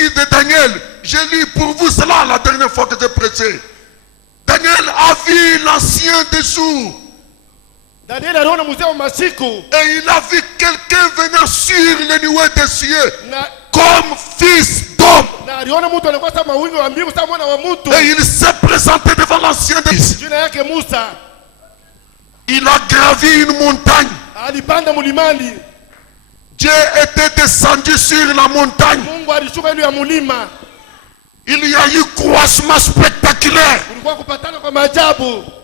récit de Daniel. J'ai lu pour vous cela la dernière fois que j'ai prêché. Daniel a vu l'ancien des jours. Et il a vu quelqu'un venir sur les nuées des cieux comme fils d'homme. Et il s'est présenté devant l'ancien des cieux. Il a gravi une montagne. Dieu était descendu sur la montagne. Il y a eu croissement spectaculaire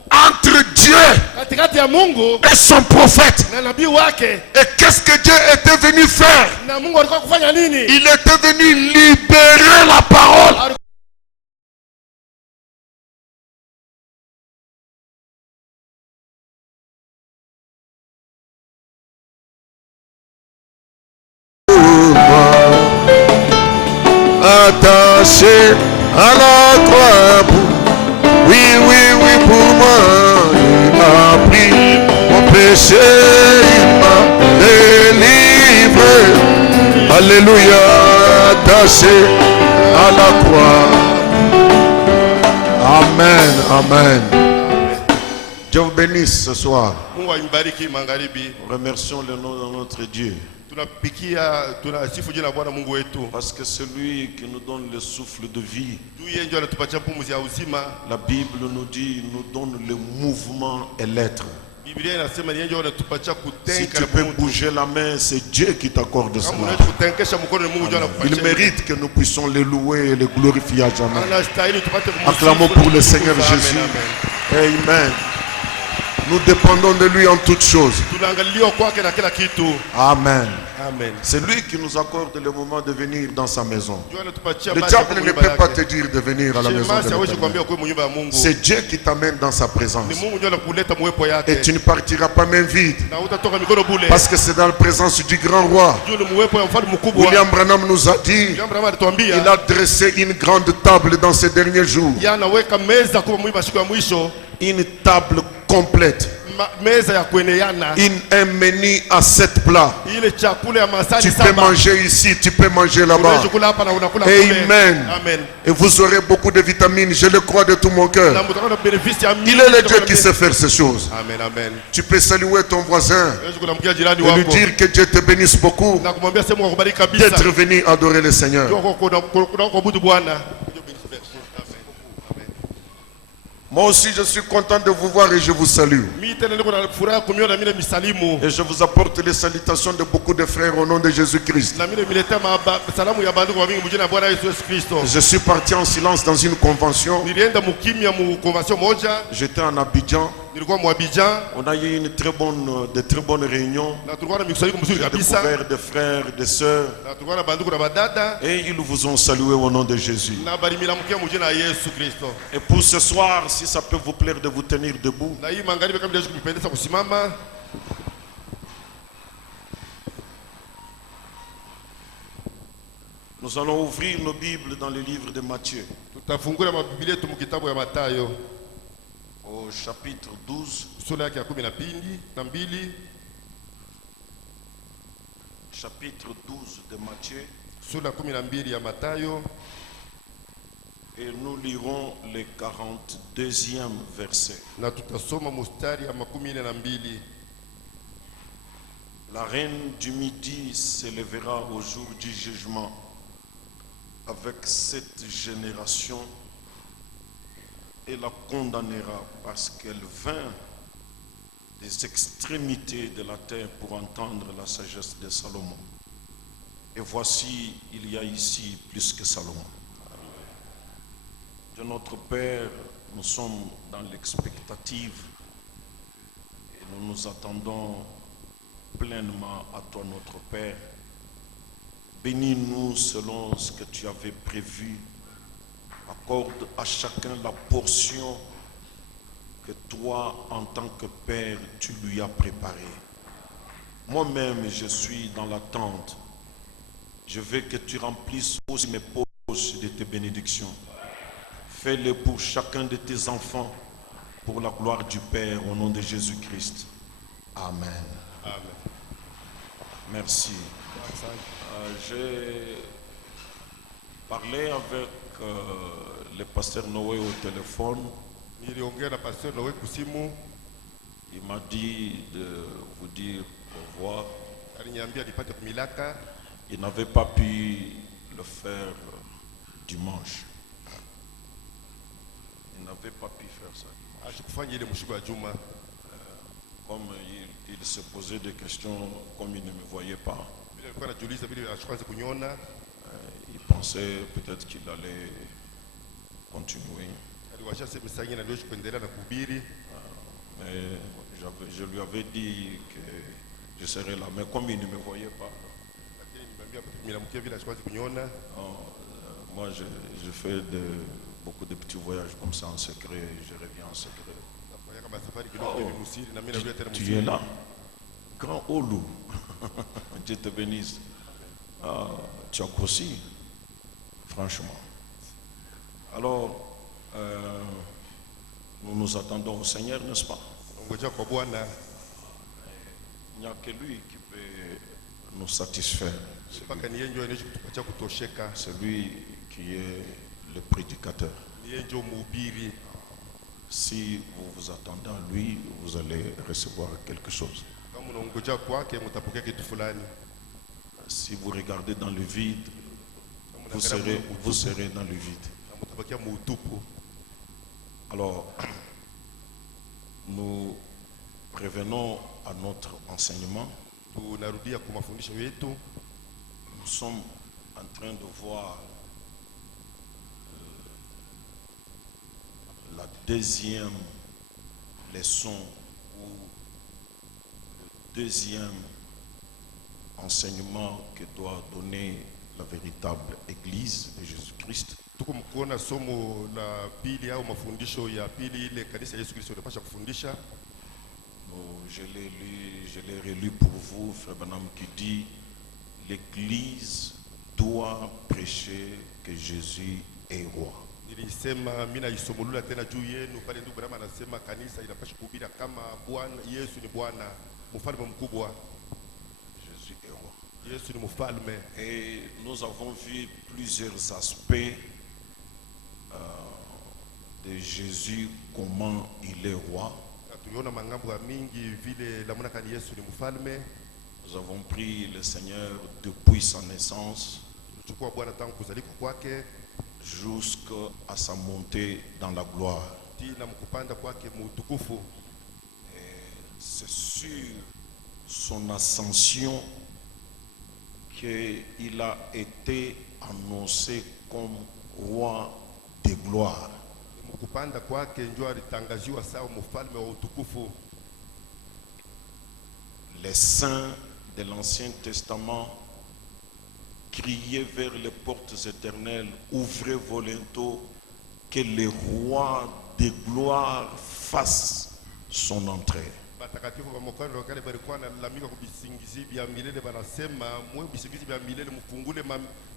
entre Dieu et son prophète. Et qu'est-ce que Dieu était venu faire? Il était venu libérer la parole. Attaché à la croix, oui, oui, oui, pour moi, il a pris mon péché, il m'a délivré. Alléluia, attaché à la croix. Amen, amen. Dieu vous bénisse ce soir. Remercions le nom de notre Dieu. Parce que c'est lui qui nous donne le souffle de vie. La Bible nous dit, nous donne le mouvement et l'être. Si tu peux bouger la main, c'est Dieu qui t'accorde cela. Il mérite que nous puissions le louer et le glorifier à jamais. Acclamons pour le Seigneur Jésus. Amen. Nous dépendons de lui en toutes choses. Amen. C'est lui qui nous accorde le moment de venir dans sa maison. Le diable ne peut pas te dire de venir à la maison de l'Éternel. C'est Dieu qui t'amène dans sa présence. Et tu ne partiras pas main vide. Parce que c'est dans la présence du grand roi. William Branham nous a dit, il a dressé une grande table dans ces derniers jours. Une table complète. Un menu à 7 plats. Tu peux manger ici, tu peux manger là-bas. Amen. Et vous aurez beaucoup de vitamines, je le crois de tout mon cœur. Il est le Dieu qui sait faire ces choses. Tu peux saluer ton voisin et lui dire que Dieu te bénisse beaucoup d'être venu adorer le Seigneur. Moi aussi je suis content de vous voir et je vous salue. Et je vous apporte les salutations de beaucoup de frères au nom de Jésus-Christ. Je suis parti en silence dans une convention. J'étais en Abidjan. On a eu de très bonnes réunions. J'ai découvert des frères, des sœurs. Et ils vous ont salué au nom de Jésus. Et pour ce soir, si ça peut vous plaire de vous tenir debout. Nous allons ouvrir nos Bibles dans le livre de Matthieu. Au chapitre 12. Chapitre 12 de Matthieu. Et nous lirons le 42e verset. La reine du Midi s'élèvera au jour du jugement avec cette génération et la condamnera parce qu'elle vint des extrémités de la terre pour entendre la sagesse de Salomon. Et voici, il y a ici plus que Salomon. De notre Père, nous sommes dans l'expectative et nous nous attendons pleinement à toi, notre Père. Bénis-nous selon ce que tu avais prévu. Accorde à chacun la portion que toi, en tant que Père, tu lui as préparée. Moi-même, je suis dans l'attente. Je veux que tu remplisses aussi mes poches de tes bénédictions. Fais-le pour chacun de tes enfants, pour la gloire du Père, au nom de Jésus-Christ. Amen. Amen. Merci. parlé avec le pasteur Noé au téléphone. Niliongea na pasteur Noé kusimu, Il m'a dit de vous dire au revoir. aliniambia nipate kumilaka. Il n'avait pas pu le faire dimanche. Il n'avait pas pu faire ça. Ashikufanya ile mshigo ya juma. Comme il se posait des questions, comme il ne me voyait pas, Vile alikuwa anajiuliza vile ashikwanza kuniona, il pensait peut-être qu'il allait continuer. aliwasha sema sasa na ndio kuendelea na kuhubiri. Mais je lui avais dit que je serais là. Mais comme il ne me voyait pas, Lakini nimemwambia nilamkia vile ashikwanza kuniona. moi je fais beaucoup de petits voyages comme ça en secret et je reviens en secret. Nafanya kama safari kidogo hivi msiri na mimi narudia tena Tu es msiri. là, grand Olu. Dieu te bénisse. Tu as grossi, franchement. Alors, nous nous attendons au Seigneur, n'est-ce pas? Ngoja kwa Bwana, Il n'y a que lui qui peut nous satisfaire. mpaka ni yeye ndio anaweza kutupatia kutosheka. C'est lui qui est le prédicateur. Ni yeye ndio mhubiri. Si vous vous attendez à lui, vous allez recevoir quelque chose. Kama unaongoja kwake mtapokea kitu fulani. Si vous regardez dans le vide, Kama vous unaangalia serez dans le vide. na mtabakia muutupu. Alors, nous revenons à notre enseignement. Tunarudia kwa mafundisho yetu. Nous sommes en train de voir la deuxième leçon ou le deuxième enseignement que doit donner la véritable Église de Jésus-Christ. Tuko mkuona somo la pili au mafundisho ya pili ile kanisa Yesu Kristo linapaswa kufundisha. Je l'ai relu pour vous, Frère Branham, qui dit l'Église doit prêcher que Jésus est roi. Nilisema mimi naisomolula tena juu yenu pale, ndugu Branham anasema kanisa inapaswa kuhubiri kama Bwana Yesu ni Bwana, mfalme mkubwa. Jésus est roi. Yesu ni mfalme. Et nous avons vu plusieurs aspects de Jésus, comment il est roi. Na tuliona mangambo ya mingi vile namna kani Yesu ni mfalme. Nous avons pris le Seigneur depuis sa naissance Tuchukua Bwana tangu kuzalika kwake jusqu'à sa montée dans la gloire. tina mkupanda kwake muutukufu. C'est sur son ascension qu'il a été annoncé comme roi de gloire. Mkupanda kwake ndio alitangaziwa sawa mfalme wa utukufu. Les saints de l'Ancien Testament criaient vers les portes éternelles, ouvrez vos linteaux, que le roi de gloire fasse son entrée. Batakatifu wa mokano wakale balikuwa nalalamika kwa bisingizi vya milele, banasema mwe bisingizi vya milele mfungule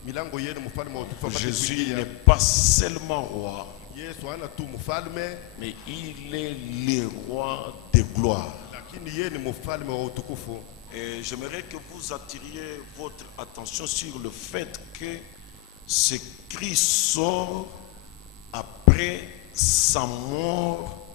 milango yenu mfalme wa utukufu apate Jésus kuingia. n'est pas seulement roi, Yesu hana tu mfalme, mais il est le roi de gloire. lakini yeye ni mfalme wa utukufu. Et j'aimerais que vous attiriez votre attention sur le fait que ce Christ sort après sa mort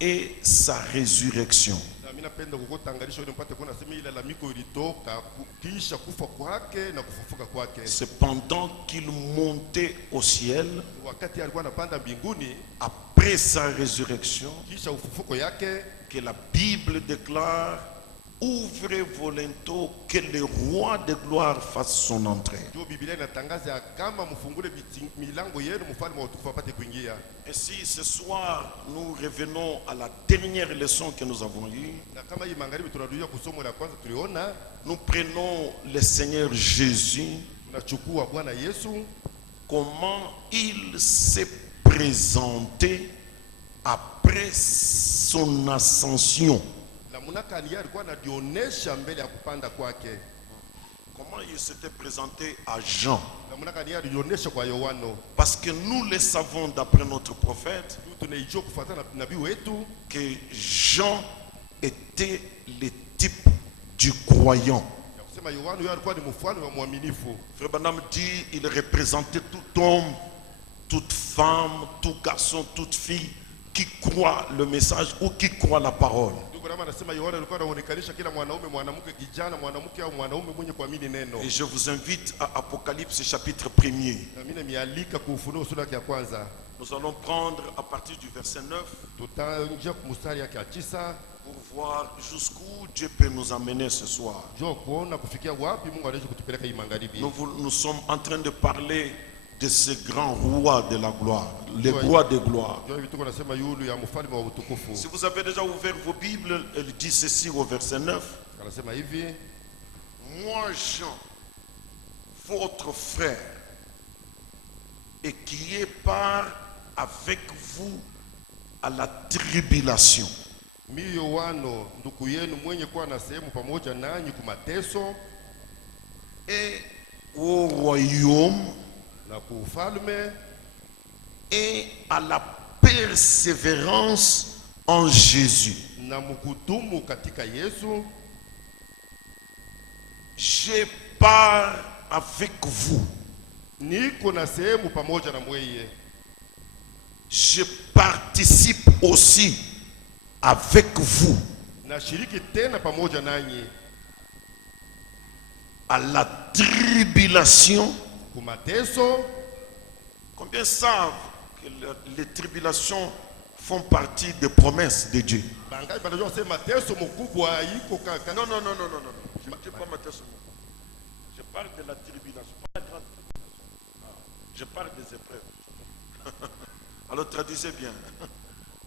et sa résurrection. Na mimi napenda kukutanganisha ili mpate kuona sema ile lalamiko ilitoka kisha kufa kwake na kufufuka kwake. C'est pendant qu'il montait au ciel, Wakati alikuwa anapanda mbinguni après sa résurrection, kisha ufufuko yake, que la Bible déclare, ouvrez vos linteaux, que le roi de gloire fasse son entrée. ndio Biblia inatangaza kama mfungule milango yenu mfalme wa utukufu apate kuingia. Et si ce soir nous revenons à la dernière leçon que nous avons eue, Na kama hii magharibi tunarudia kusomo la kwanza tuliona, nous prenons le Seigneur Jésus, tunachukua Bwana Yesu comment il s'est présenté après son ascension. namna kani alikuwa anajionesha mbele ya kupanda kwake, Comment il s'était présenté à Jean. namna kani alionesha kwa Yohano. Parce que nous le savons d'après notre prophète Tunaijua kufuatana na nabii wetu que Jean était le type du croyant. Frère Branham dit, il représentait tout homme, toute femme, tout garçon, toute fille qui croit le message ou qui croit la parole. Et je vous invite à Apocalypse chapitre 1er. Nous allons prendre à partir du verset 9 pour voir jusqu'où Dieu peut nous amener ce soir. Nous sommes en train de parler de ce grand roi de la gloire, le roi de gloire. Si vous avez déjà ouvert vos Bibles, elle dit ceci au verset 9. Moi, Jean, votre frère, et qui est part avec vous à la tribulation. Et au royaume et à la persévérance en Jésus. Je pars avec vous. Je participe aussi avec vous à la tribulation. Combien savent que les tribulations font partie des promesses de Dieu? Non. Je parle de la tribulation, pas la grande tribulation. Je parle des épreuves. Alors traduisez bien.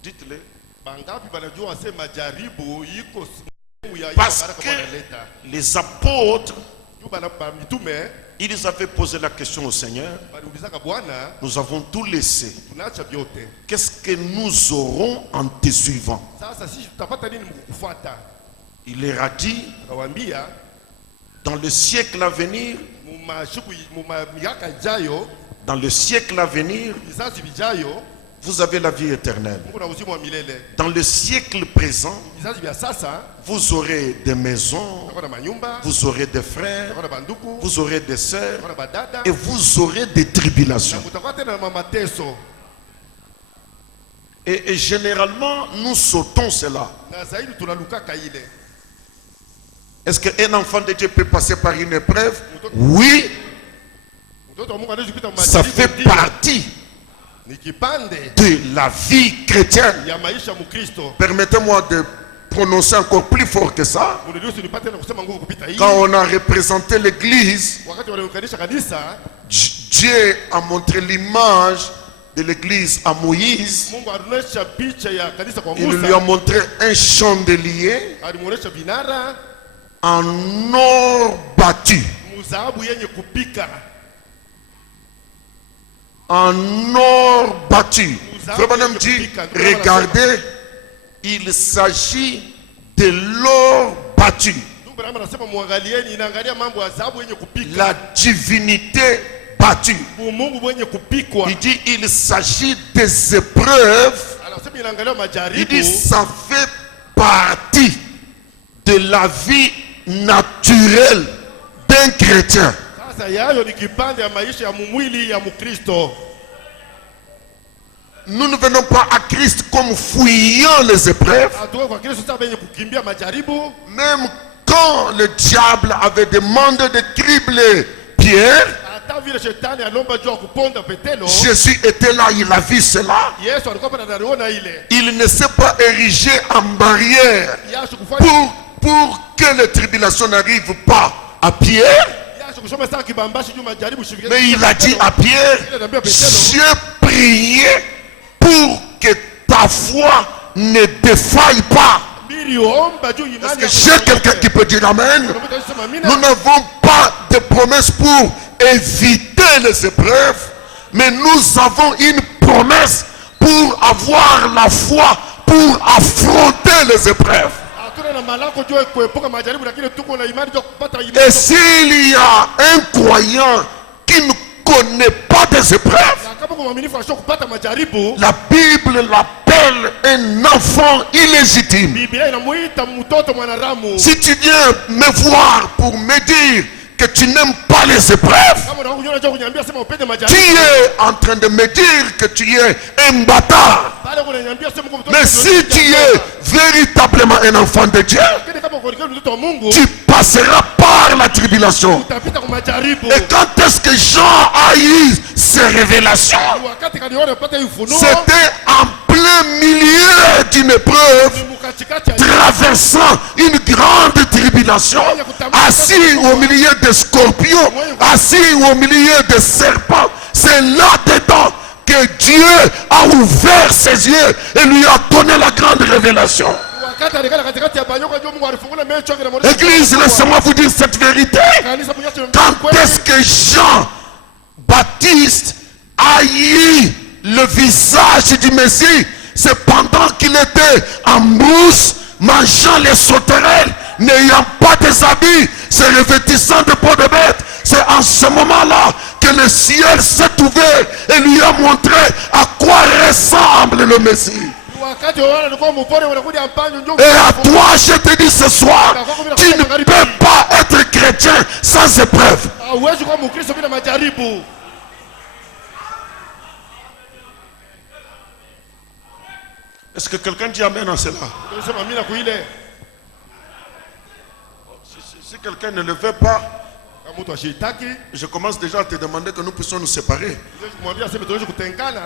Dites-le. Parce que les apôtres, ils avaient posé la question au Seigneur. Nous avons tout laissé. Qu'est-ce que nous aurons en te suivant? Il leur a dit, dans le siècle à venir, vous avez la vie éternelle. Dans le siècle présent, vous aurez des maisons, vous aurez des frères, vous aurez des sœurs, et vous aurez des tribulations. Et généralement, nous sautons cela. Est-ce qu'un enfant de Dieu peut passer par une épreuve? Oui. Ça fait partie de la vie chrétienne. Permettez-moi de prononcer encore plus fort que ça. Quand on a représenté l'église, Dieu a montré l'image de l'église à Moïse. Il lui a montré un chandelier en or battu. En or battu. Frère Branham dit, regardez, il s'agit de l'or battu. La divinité battue. Il dit, il s'agit des épreuves. Il dit, ça fait partie de la vie naturelle d'un chrétien. Nous ne venons pas à Christ comme fuyant les épreuves. Même quand le diable avait demandé de cribler Pierre, Jésus était là, il a vu cela. Il ne s'est pas érigé en barrière pour que les tribulations n'arrivent pas à Pierre. Mais il a dit à Pierre, j'ai prié pour que ta foi ne défaille pas. Est-ce que j'ai quelqu'un qui peut dire amen? Nous n'avons pas de promesses pour éviter les épreuves, mais nous avons une promesse pour avoir la foi pour affronter les épreuves. Et s'il y a un croyant qui ne connaît pas des épreuves, la Bible l'appelle appelle un enfant illégitime. Biblia inamuita mtoto mwanadamu. Si tu viens me voir pour me dire que tu n'aimes pas les épreuves, Kama unakuja unajua kuniambia sema upende tu majaribu. es en train de me dire que tu es un bâtard. Pale unaniambia sema mko mtoto. Mais si tu es véritablement un enfant de Dieu, Lakini kama uko mtoto wa Mungu, tu passeras par la tribulation. utapita kwa majaribu. Et quand est-ce que Jean a eu ces révélations? Wakati kaniona upate ufunuo, C'était en plein milieu d'une épreuve, ni mkatikati ya traversant une grande tribulation, assis au milieu des scorpions, assis au milieu des serpents. C'est là-dedans que Dieu a ouvert ses yeux et lui a donné la grande révélation. wakati alikala katikati ya banyoka ndio Mungu alifungula macho yake na mwone. Église, laissez-moi vous dire cette vérité. Kanisa mnyasi Quand est-ce que Jean-Baptiste a eu le visage du Messie? C'est pendant qu'il était en brousse, mangeant les sauterelles, n'ayant pas des habits, se revêtissant de peau de bête. C'est en ce moment-là que le ciel s'est ouvert et lui a montré à quoi ressemble le Messie. wakati wao walikuwa mpore wanakuja mpanyo ndio. Et à toi, je te dis ce soir, tu ne peux pas être chrétien sans épreuve. Hauwezi kuwa Mkristo bila majaribu. Est-ce que quelqu'un dit amen à cela? Tunasema amina kuile. Si quelqu'un ne le veut pas, Kama mtu ashitaki, je commence déjà à te demander que nous puissions nous séparer. siwezi kumwambia sema tuweze kutengana.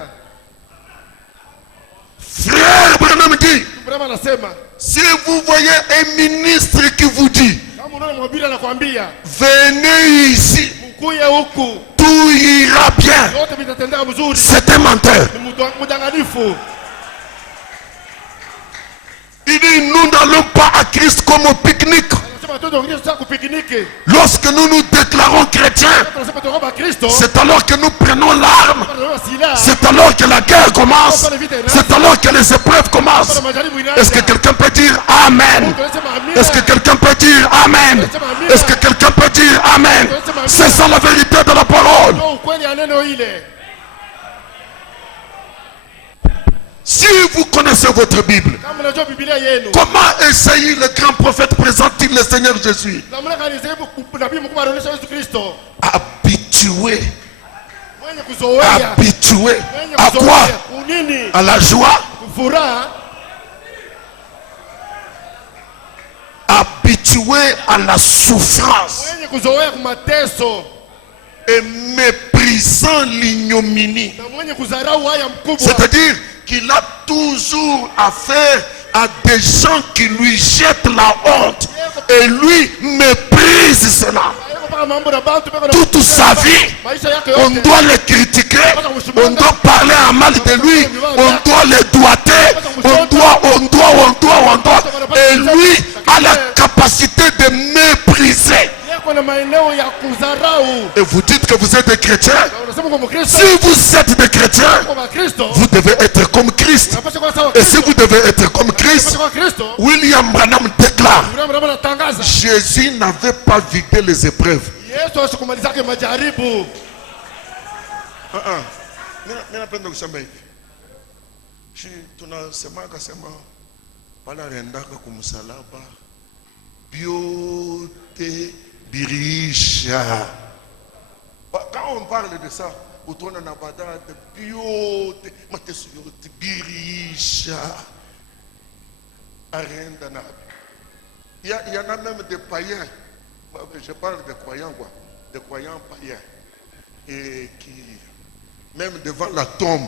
Frère Branham dit, Brema anasema, si vous voyez un ministre qui vous dit, kama unaona mhubiri anakuambia, venez ici, mkuye huku, tout ira bien, yote vitatendeka mzuri. c'est un menteur. Ni mdanganyifu. Il dit, nous n'allons pas à Christ comme au pique-nique. Anasema tuende Kristo sasa kupikinike. Lorsque nous nous déclarons chrétiens, Tunasema tunaomba Kristo. c'est alors que nous prenons l'arme. Tunaomba silaha. C'est alors que la guerre commence. C'est alors que les épreuves commencent. Majaribu inaanza. Est-ce que quelqu'un peut dire Amen? Tunasema amina. Est-ce que quelqu'un peut dire Amen? Est-ce que quelqu'un peut dire Amen? C'est ça la vérité de la parole. Ndio ukweli ya neno ile. Si vous connaissez votre Bible, Kama unajua Biblia yenu. comment Esaïe, le grand prophète, présente-t-il le Seigneur Jésus? Namna gani sasa nabii mkubwa anaonyesha Yesu Kristo? Habitué. Mwenye kuzoea. Habitué. Mwenye À quoi? kuzoea. Kunini? À la joie. Furaha. Habitué à la souffrance. Mwenye kuzoea kumateso. Et méprisant l'ignominie. Na mwenye kudharau haya mkubwa. C'est-à-dire qu'il a toujours affaire à des gens qui lui jettent la honte. Et lui méprise cela. Toute sa vie, on doit le critiquer, on doit parler en mal de lui, on doit le doiter, on doit. Et lui a la capacité de mépriser. Et vous dites que vous êtes des chrétiens. Si vous êtes des chrétiens, vous devez être comme Christ. Et si vous devez être comme Christ, William Branham déclare, Jésus n'avait pas vidé les épreuves. Birisha. Quand on parle de ça, autour de Nabada, de biote, birisha. Il y en a même des païens. Je parle des croyants, quoi. Des croyants païens. Et qui, même devant la tombe,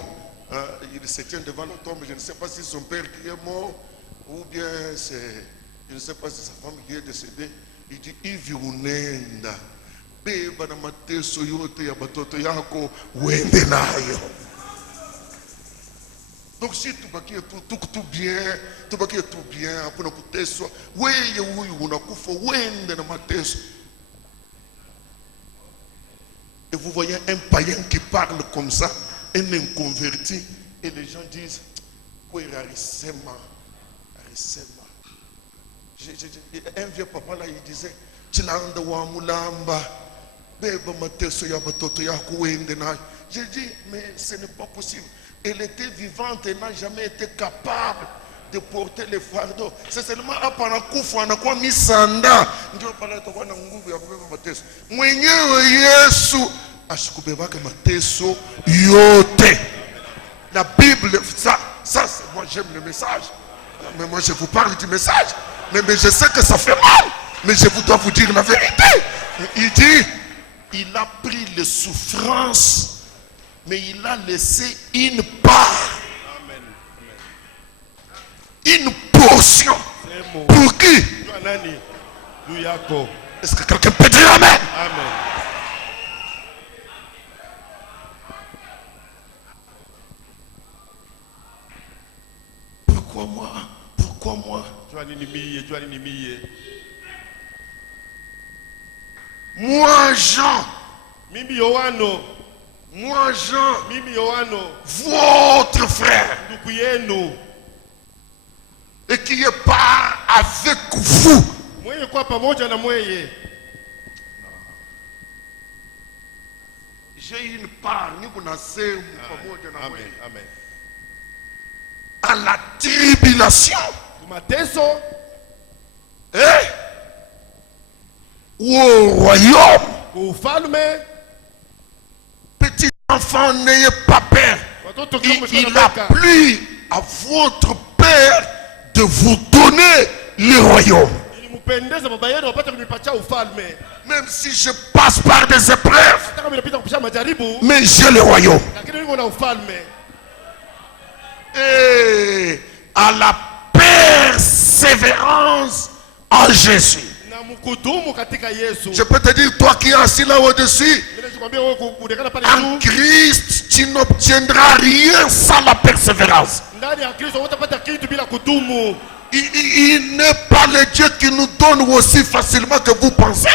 ils se tiennent devant la tombe. Je ne sais pas si son père qui est mort, ou bien c'est, je ne sais pas si sa femme qui est décédée. Il dit, Iviunenda, beba na mateso yote ya batoto yako uende nayo. Donc si tubakie tout bien, apuna kuteswa, weye huyu unakufa uende na mateso. Et vous voyez un païen qui parle comme ça, un inconverti, et les gens disent, un vieux papa là, il disait, Chilanda wa mulamba, beba mateso ya batoto yako wende nayo. J'ai dit, mais ce n'est pas possible. Elle était vivante et n'a jamais été capable de porter les fardeaux. C'est seulement apana kufa na kwa misanda ndio pale atakuwa na nguvu ya kubeba mateso. Mwenyewe Yesu ashikubebaka mateso yote. La Bible, ça moi j'aime le message. Mais moi je vous parle du message. Mais je sais que ça fait mal. Mais je dois vous dire la vérité. Il dit, il a pris les souffrances, mais il a laissé une part. Une portion. Pour qui? Est-ce que quelqu'un peut dire amen? Amen. Pourquoi moi? Pourquoi moi? Moi Jean. Mimi Yohano. Moi Jean. Mimi Yohano. Votre frère. Ndugu yenu. Et qui est pas avec vous. Mwenye kwa pamoja na mweye. J'ai une part. Amen. Amen. À la tribulation. Mateso. Ou au royaume. Ufalme. Petit enfant, n'ayez pas peur. Il a plu à votre père de vous donner le royaume. Même si je passe par des épreuves, mais j'ai le royaume. Et à la persévérance en Jésus. Je peux te dire, toi qui es assis là au-dessus, en Christ, tu n'obtiendras rien sans la persévérance. Il n'est pas le Dieu qui nous donne aussi facilement que vous pensez.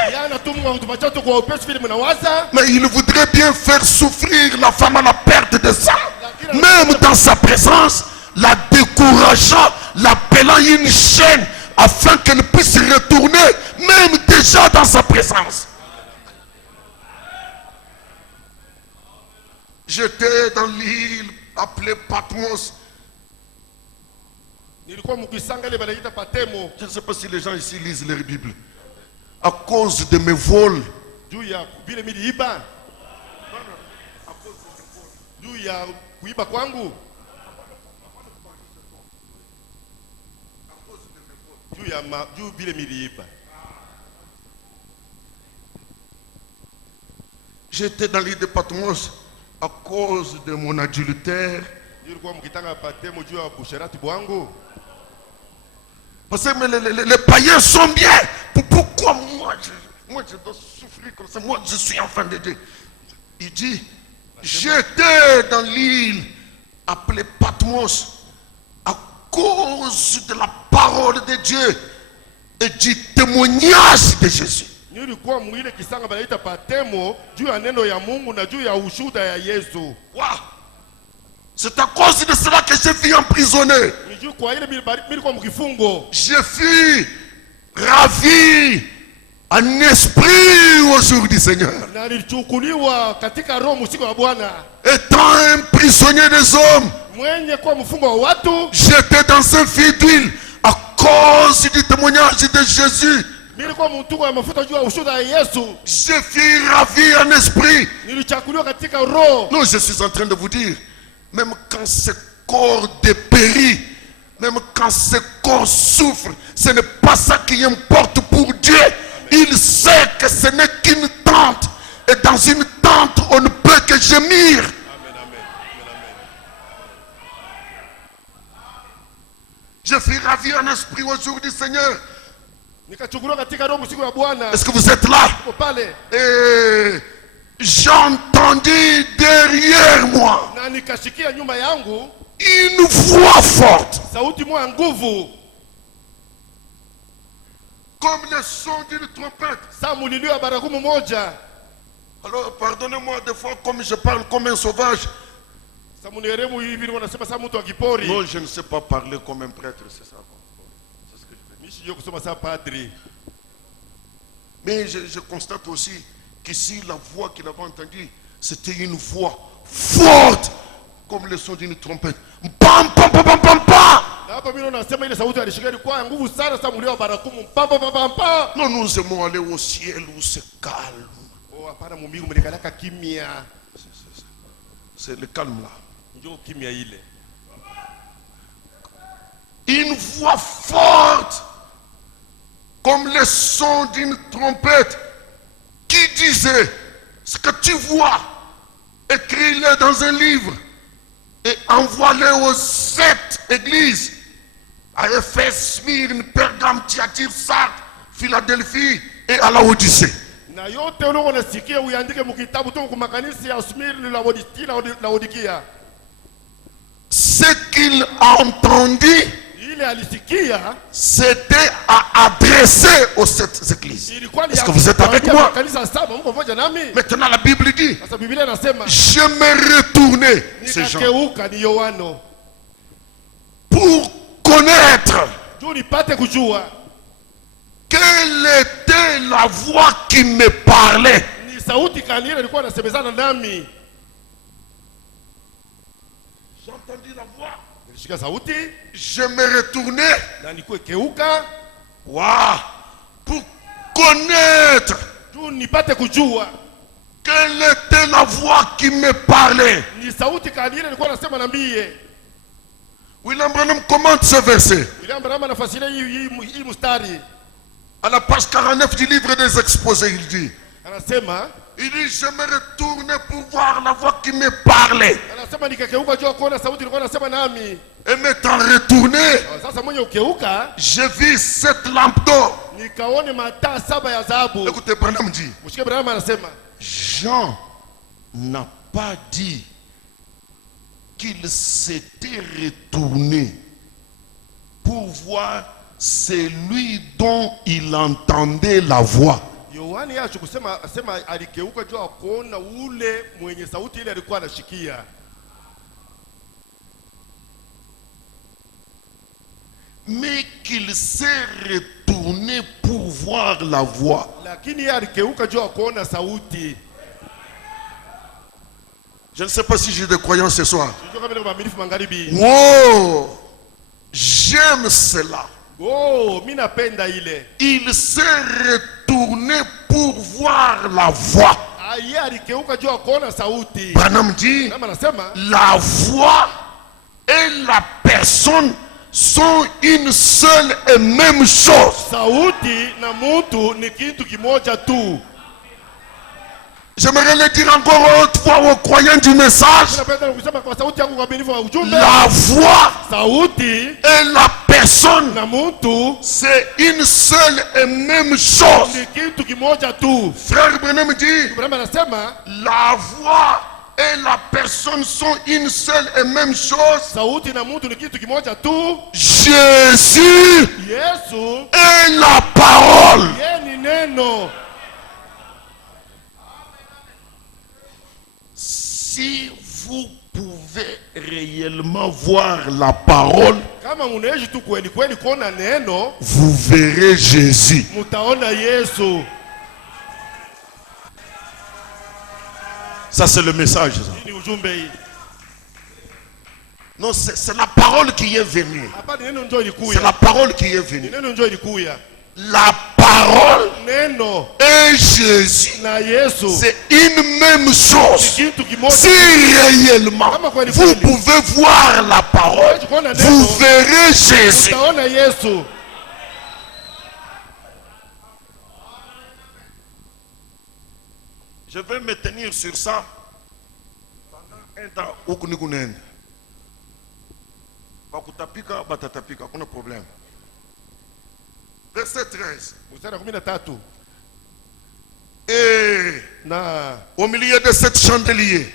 Mais il voudrait bien faire souffrir la femme à la perte de sang. Même dans sa présence, la décourageant, l'appelant une chaîne afin qu'elle puisse retourner, même déjà dans sa présence. J'étais dans l'île appelée Patmos. Je ne sais pas si les gens ici lisent leur Bible. À cause de mes vols. J'étais dans l'île de Patmos à cause de mon adultère. Parce que les païens sont bien. Pourquoi moi je dois souffrir comme ça? Moi je suis enfant de Dieu. Il dit, j'étais dans l'île appelée Patmos à cause de la parole de Dieu et du témoignage de Jésus. Wow. C'est à cause de cela que je fus emprisonné. Je fus ravi en esprit au jour du Seigneur. Étant un prisonnier des hommes, j'étais dans un fil d'huile à cause du témoignage de Jésus. Je fus ravi en esprit. Non, je suis en train de vous dire, même quand ce corps dépérit, même quand ce corps souffre, ce n'est pas ça qui importe pour Dieu. Il sait que ce n'est qu'une tente. Et dans une tente, on ne peut que gémir. Je suis ravi en esprit au jour du Seigneur. Est-ce que vous êtes là? Et j'entendis derrière moi une voix forte, comme le son d'une trompette. Alors pardonnez-moi des fois comme je parle comme un sauvage. Non, je ne sais pas parler comme un prêtre, c'est ça. Mais je constate aussi qu'ici la voix qu'il avait entendue, c'était une voix forte, comme le son d'une trompette. Pam, pam, pam, pam, pam, pam. Non, nous aimons aller au ciel où c'est calme. C'est le calme là. Une voix forte, comme le son d'une trompette, qui disait: ce que tu vois, écris-le dans un livre et envoie-le aux 7 églises, à Éphèse, Smyrne, Pergame, Thyatire, Sardes, Philadelphie et à la Odyssée. Ce qu'il a entendu, c'était à adresser aux 7 églises. Est-ce que vous êtes avec moi? Maintenant la Bible dit: je me retournais, ces gens, pour connaître quelle était la voix qui me parlait. J'ai entendu la voix. Je me retournais. Wow. Pour connaître quelle était la voix qui me parlait. William Branham commente ce verset à la page 49 du livre des exposés. Il dit: je me retournais pour voir la voix qui me parlait. Et m'étant retourné, j'ai vu 7 lampes d'or. Écoutez, Branham dit: Jean n'a pas dit qu'il s'était retourné pour voir celui dont il entendait la voix. Mais qu'il s'est retourné pour voir la voix. Je ne sais pas si j'ai des croyants ce soir. Wow! J'aime cela. Il s'est retourné pour voir la voix. Branham dit: la voix et la personne sont une seule et même chose. J'aimerais le dire encore une fois aux croyants du message: la voix et la personne, c'est une seule et même chose. Frère Branham dit: la voix et la personne sont une seule et même chose. Jésus est la parole. Si vous pouvez réellement voir la parole, vous verrez Jésus. Ça, c'est le message. Non, c'est la parole qui est venue. C'est la parole qui est venue. La parole et Jésus, c'est une même chose. Si réellement vous pouvez voir la parole, vous verrez Jésus. Je vais me tenir sur ça pendant un temps. Bakutapika, batatapika, aucun problème. Verset 13. Et au milieu de cette chandelier,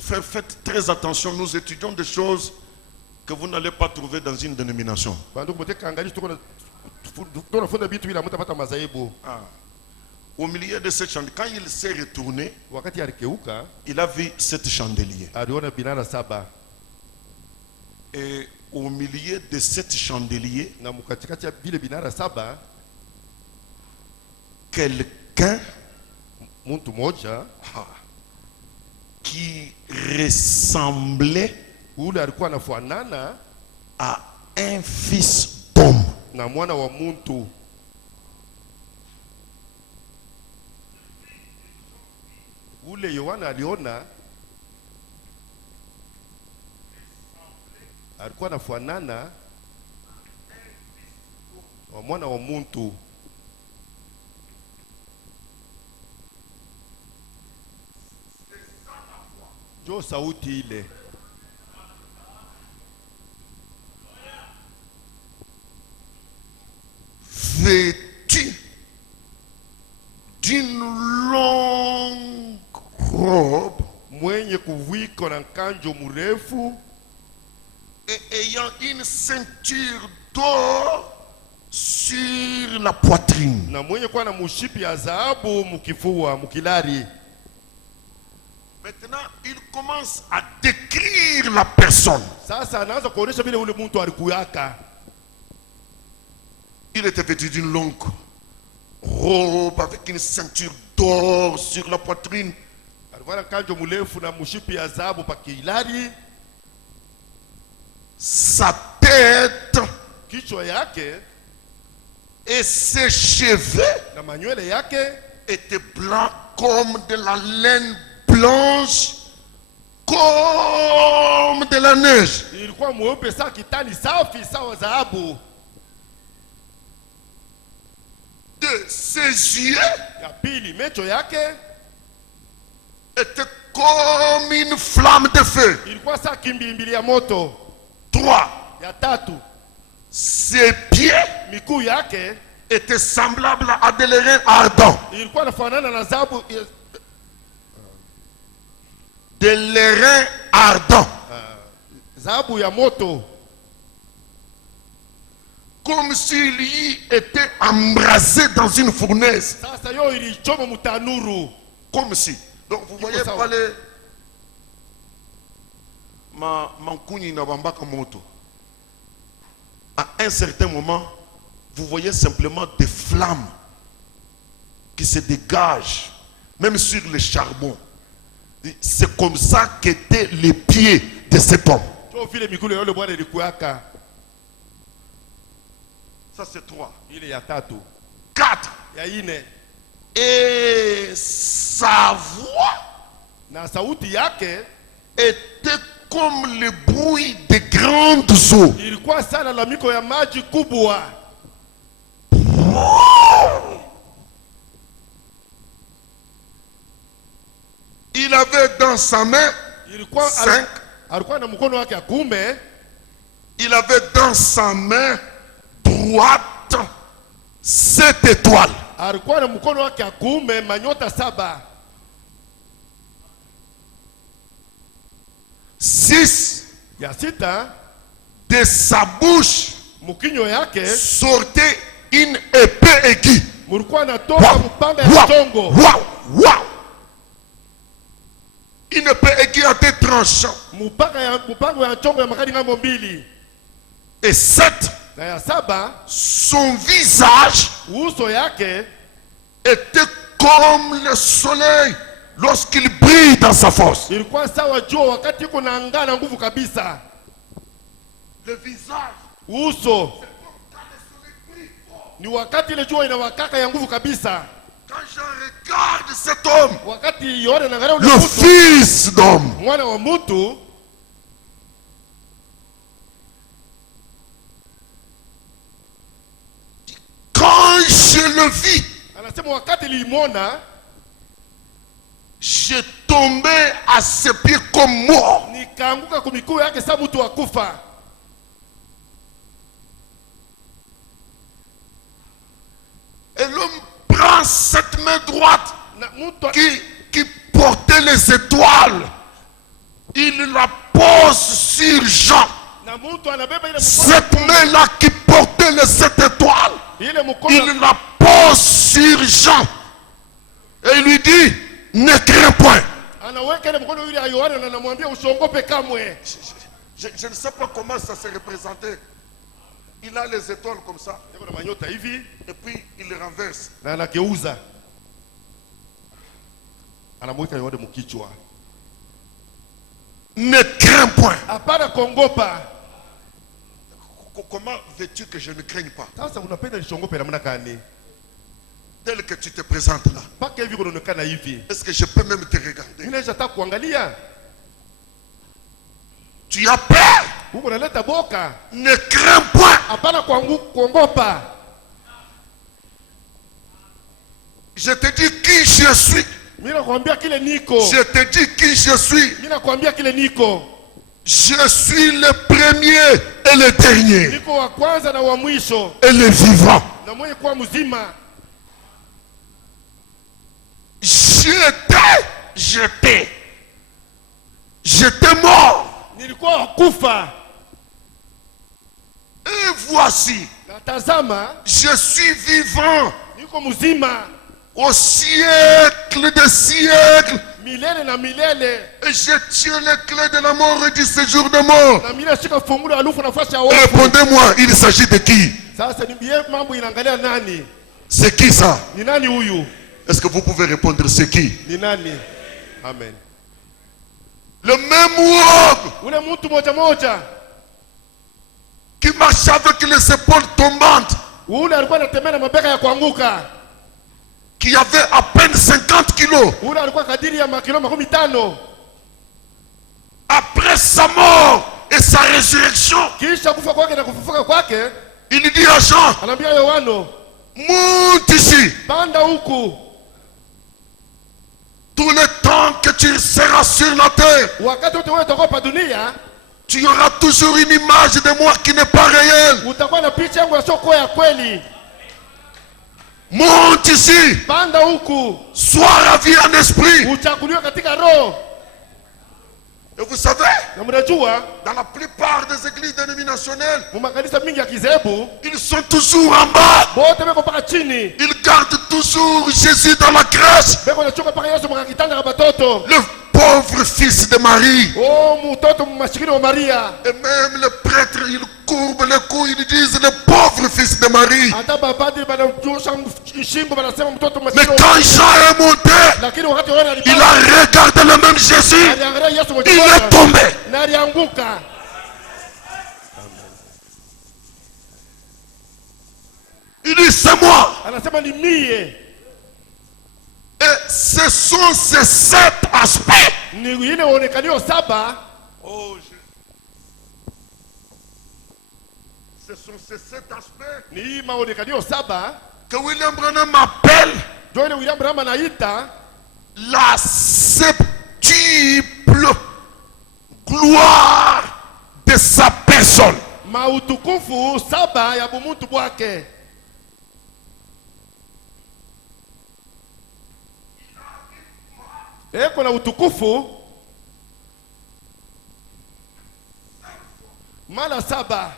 faites très attention, nous étudions des choses que vous n'allez pas trouver dans une dénomination. Au milieu de cette chandelier, quand il s'est retourné, il a vu cette chandelier. Et au milieu de cette chandelier, quelqu'un qui ressemblait ule alikuwa anafanana à un fils d'homme. na mwana wa muntu. Ule Yohana aliona alikuwa anafanana wa mwana wa muntu. Jo sauti ile. Vêtu d'une longue robe Mwenye kuvwika na kanjo mrefu et ayant une ceinture d'or sur la poitrine. na mwenye kuwa na mushipi ya dhahabu mukifua mukilari. Maintenant, il commence à décrire la personne. Sasa anaanza kuonesha vile ule muntu alikuyaka. Il était vêtu d'une longue robe avec une ceinture d'or sur la poitrine. Alikuwa na kanjo mrefu na mushipi ya dhahabu pakilari. Sa tête Kichwa yake et ses cheveux na manywele yake étaient blancs comme de la laine blanche, comme de la neige. ilikuwa mweupe sawa kitani safi sawa dhahabu. De ses yeux Ya pili mecho yake étaient comme une flamme de feu. ilikuwa saa kimbimbili ya moto. 3. Ya tatu Ses pieds miguu yake étaient semblables à des lérins ardents. ilikuwa nafanana na dhahabu, Des lérins ardents. dhahabu ya moto, Comme s'il y était embrasé dans une fournaise. sasa yo ilichoma mutanuru. Comme si. Donc vous voyez ça, pas les... Mankuni na bambaka moto. À un certain moment, vous voyez simplement des flammes qui se dégagent, même sur le charbon. C'est comme ça qu'étaient les pieds de cet homme. Jo vile miguu yole bwana ilikuyaka. Ça c'est 3. Ile ya tatu. 4. Ya ine Et sa voix na sauti yake était comme le bruit des grandes eaux. ilikuwa sana lalamiko ya maji kubwa. Il avait dans sa main Ilikuwa 5. alikuwa na mkono wake ya kuume, Il avait dans sa main droite 7 étoiles. alikuwa na mkono wake ya kuume manyota 7. 6. Ya sita De sa bouche mkinyo yake sortait une épée aiguë. mulikuwa natoka mpanga ya tongo. Wow. Une épée aiguë à des tranchants. Mpanga ya tongo ya makali ngambo mbili. Et 7. Na ya 7 Son visage uso yake était comme le soleil lorsqu'il brille dans sa force. ilikuwa sawa jua wakati iko na ngana na nguvu kabisa. Le visage, Uso ni wakati ile jua inawakaka ya nguvu kabisa. quand je regarde cet homme, Wakati yone na ngana ule le mtu fils d'homme, mwana wa mtu, quand je le vis, anasema wakati nilimwona je tombais à ses pieds comme mort. nikaanguka kwa miguu yake sababu mtu akufa. Et l'homme prend cette main droite Na mtu qui portait les étoiles. Il la pose sur Jean. na mtu anabeba ile mkono, Cette main-là qui portait les 7 étoiles, ile mkono il la pose sur Jean. Et il lui dit, ne crains point. anaweka ile mkono ile ya Yohana na anamwambia usiongope kamwe. Je ne sais pas comment ça s'est représenté. Il a les étoiles comme ça. Ndio na manyota hivi Et puis il les renverse. na anageuza, anamweka Yohana mkichwa. Ne crains point. Hapana kuogopa. Comment veux-tu que je ne craigne pas? Sasa unapenda nishongope namna gani? Tel que tu te présentes là. Paka hivi kunaonekana hivi. Est-ce que je peux même te regarder? Ninaweza hata kuangalia. Tu as peur? Huko unaleta boka. Ne crains point. Hapana kuogopa. Je te dis qui je suis. Mimi nakwambia kile niko. Je te dis qui je suis. Mimi nakwambia kile niko. Je suis le premier et le dernier. Niko wa kwanza na wa mwisho. Et le vivant. Na mwenye kuwa mzima. J'étais mort. Nilikuwa kufa. Et voici. Natazama. Je suis vivant. Niko mzima. Au siècle des siècles. Milele na milele. Et je tiens les clés de la mort et du séjour de mort. Na milele shika fungulo alufu nafasi ya wote. Répondez-moi, il s'agit de qui? Sasa niambie mambo inaangalia nani? C'est qui ça? Ni nani huyu? Est-ce que vous pouvez répondre c'est qui? Ni nani? Amen. Le même ouog Ule mtu moja moja qui marche avec les épaules tombantes, ule alikuwa anatembea na mabega ya kuanguka, qui avait à peine 50 kilos. ule alikuwa kadiri ya makilo 50. Après sa mort et sa résurrection, Kisha kufa kwake na kufufuka kwake, il dit à Jean, anaambia Yohano, monte ici. panda huku. Tout le temps que tu seras sur la terre, Wakati wote wewe utakuwa pa dunia, tu auras toujours une image de moi qui n'est pas réelle. utakuwa na picha yangu isiyokuwa ya kweli. Monte ici. Panda huku. Sois ravi en esprit. Uchaguliwe katika roho. Et vous savez, Na mnajua, dans la plupart des églises dénominationnelles, makanisa mingi ya kizehebu, ils sont toujours en bas. bote beko paka chini. Ils gardent toujours Jésus dans la crèche. Beko nachunga paka Yesu mwa kitanda ka batoto. Le pauvre fils de Marie. Oh, mtoto mashikini wa Maria. Et même le prêtre, il courbe le cou, ils disent le pauvre fils de Marie. Hata babadi banamjosha shingo banasema mtoto Mais mashikini. quand Jean est monté, Lakini wakati wana il a regardé le même Jésus. aliangalia Yesu mwa Il est tombé. na alianguka. Il dit c'est moi. Anasema ni mie. Et ce sont ces 7 aspects. Ni ile uonekanio 7. Oh, ce sont ces 7 aspects Ni hii maonekanio 7 que William Branham appelle ndio ile William Branham anaita la septuple gloire de sa personne. mautukufu 7 ya bumuntu bwake. Eko na utukufu mara 7.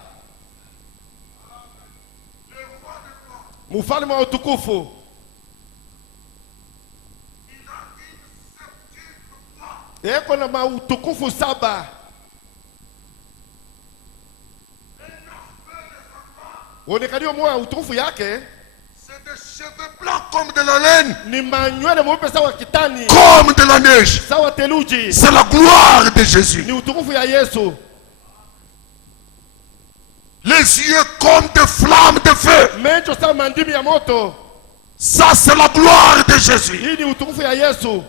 Mfalme wa utukufu eko na mautukufu 7. Uonekanio moja utukufu yake C'est des cheveux blancs comme de la laine, ni manywele mweupe sawa kitani, comme de la neige. sawa theluji. C'est la gloire de Jésus. Ni utukufu ya Yesu. Les yeux comme des flammes de feu. Macho sawa mandimi ya moto. Ça, c'est la gloire de Jésus. Hii ni utukufu ya Yesu.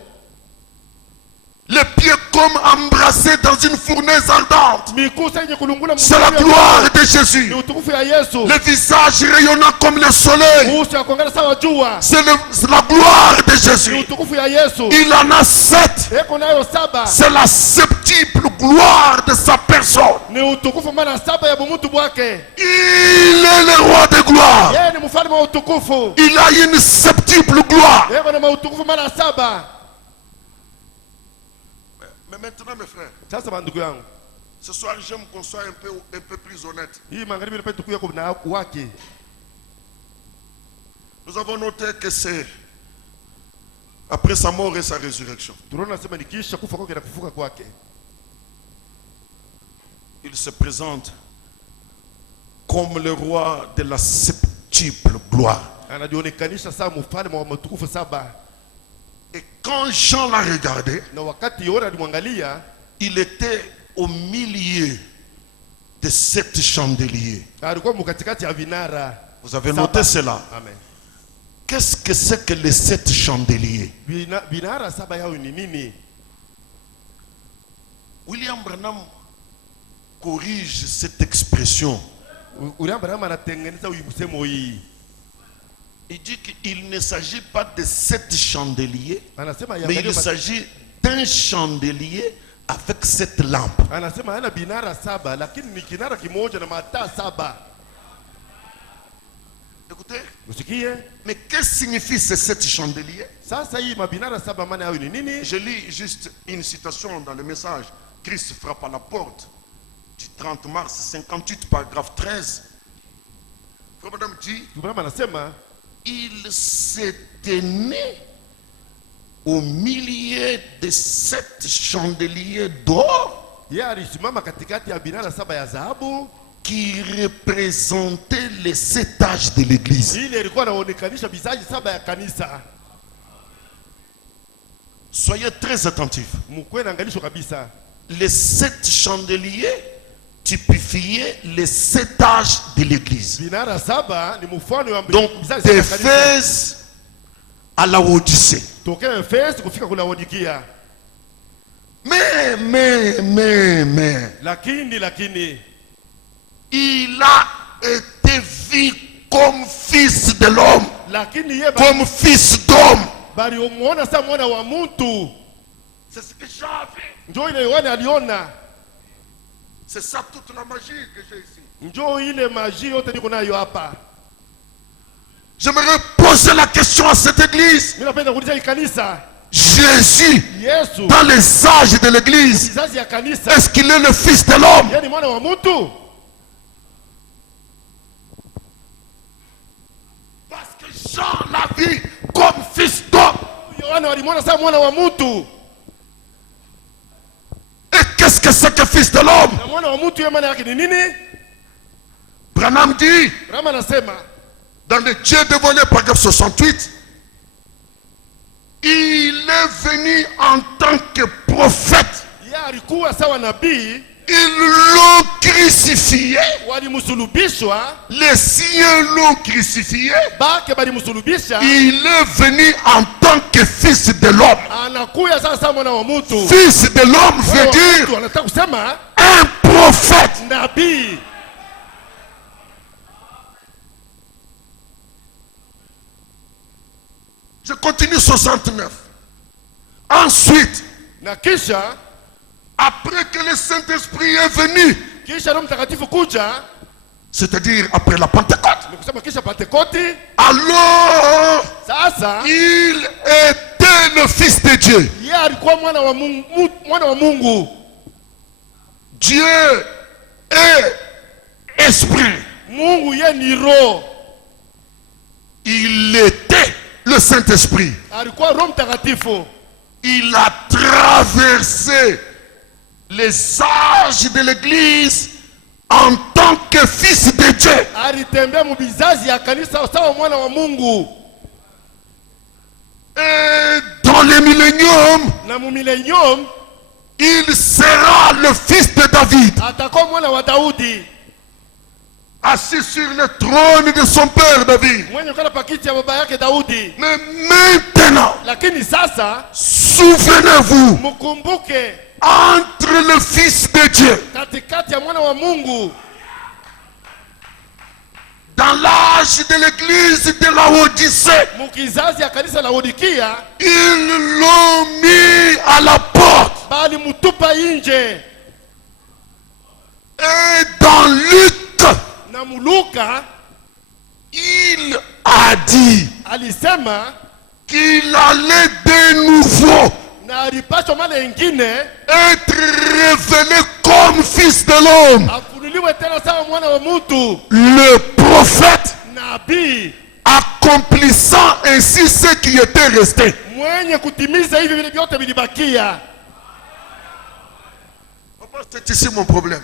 Les pieds comme embrassés dans une fournaise ardente. Miguu yenye kulungula. C'est la gloire de Ni Jésus. utukufu ya Yesu. Le visage rayonnant comme le soleil. Uso ya kuangalia sawa jua. C'est la gloire de Ni Jésus. utukufu ya Yesu. Il en a 7. Eko nayo 7. C'est la septuple gloire de sa personne. Ni utukufu mara 7 ya bumuntu bwake. Il est le roi de gloire. Yeye ni mfalme wa utukufu. Il a une septuple gloire. Eko na mautukufu mara 7. Mais maintenant, mes frères, Sasa bandugu yangu, ce soir, j'aime qu'on soit un peu plus honnête. hii magharibi ile tukuya kwa na wake. Nous avons noté que c'est après sa mort et sa résurrection. Tunaona sema ni kisha kufa kwake na kufuka kwake. Il se présente comme le roi de la septuple gloire. Anajionekanisha saa mfalme wa matukufu 7. Et quand Jean l'a regardé, Na wakati Yohana alimwangalia, il était au milieu de 7 chandeliers. alikuwa mkatikati ya vinara. Vous avez noté cela? Amen. Qu'est-ce que c'est que les 7 chandeliers? Vinara saba yao ni nini? William Branham corrige cette expression. William Branham anatengeneza msemo hii. Il dit qu'il ne s'agit pas de 7 chandeliers, Anasema mais il s'agit d'un chandelier avec 7 lampes. Anasema hana binara saba lakini ni kinara kimoja na mataa saba. Écoutez, Usikie? mais qu'est-ce que signifie ces 7 chandeliers? Sasa hii mabinara saba maana yao ni nini? Je lis juste une citation dans le message. Christ frappe à la porte du 30 mars 58, paragraphe 13. Frère Madame dit, Branham anasema il se tenait au milieu de 7 chandeliers d'or yeye alisimama katikati ya binara saba ya dhahabu qui représentaient les 7 âges de l'église. ile ilikuwa inaonekanisha vizazi saba ya kanisa. Soyez très attentifs. Mkwe na angalisho kabisa. Les 7 chandeliers typifiaient les 7 âges de l'église. Binara saba ni mfano wa Donc, vizazi saba ya kanisa. d'Éphèse à la Odyssée. Tokea Efeso kufika kula Laodikia. Mais, Lakini il a été vu comme fils de l'homme, lakini yeye comme fils d'homme. bali umuona sa mwana wa mtu. C'est ce que j'ai vu. Njoo ile Yohana aliona. C'est ça toute la magie que j'ai ici. Njoo ile maji yote niko nayo hapa. J'aimerais poser la question à cette église. Mimi napenda kuuliza hii kanisa. Jésus, Yesu dans les âges de l'église, kizazi ya kanisa. est-ce qu'il est le fils de l'homme? Yeye ni mwana wa mtu. Parce que Jean l'a vu comme fils d'homme. Yohana alimwona sa mwana wa mtu. Et qu'est-ce que c'est que fils de l'homme? Na mwana wa mtu yeye maana yake ni nini? Branham dit, Rama anasema dans le Dieu dévoilé, paragraphe 68, il est venu en tant que prophète. yeye alikuwa sawa nabii, Ils l'ont crucifié. walimsulubishwa, Les siens l'ont crucifié. bake balimsulubisha. Il est venu en tant que fils de l'homme. Anakuya sasa mwana wa mtu. Fils de l'homme veut dire anataka kusema un prophète. nabii. Je continue 69. Ensuite, Na kisha après que le Saint-Esprit est venu, Roho Mtakatifu kuja, c'est-à-dire après la Pentecôte, ni kusema kisha Pentekoste, alors sasa il était le Fils de Dieu. yeye alikuwa mwana wa Mungu, mwana wa Mungu. Dieu est esprit. Mungu yeye ni roho. Il était le Saint-Esprit. Alikuwa Roho Mtakatifu. Il a traversé les âges de l'église en tant que fils de Dieu. Alitembea mubizazi ya kanisa sawa mwana wa Mungu. Et dans le millénium, Na mu millennium il sera le fils de David, atakuwa mwana wa Daudi, assis sur le trône de son père David. mwenye kana pakiti ya baba yake Daudi. Mais maintenant, Lakini sasa souvenez-vous, mkumbuke, entre le fils de Dieu, katikati ya mwana wa Mungu, dans l'âge de l'église de la Odyssée, mukizazi ya kanisa la Laodikia, ils l'ont mis à la porte. bali mutupa nje. Et dans Luc, Na Muluka il a dit alisema qu'il allait de nouveau na alipaswa mara ingine être révélé comme fils de l'homme. afunuliwe tena sawa mwana wa mtu, Le prophète nabii accomplissant ainsi ce qui était resté. mwenye kutimiza hivi vile vyote vilibakia. C'est ici mon problème.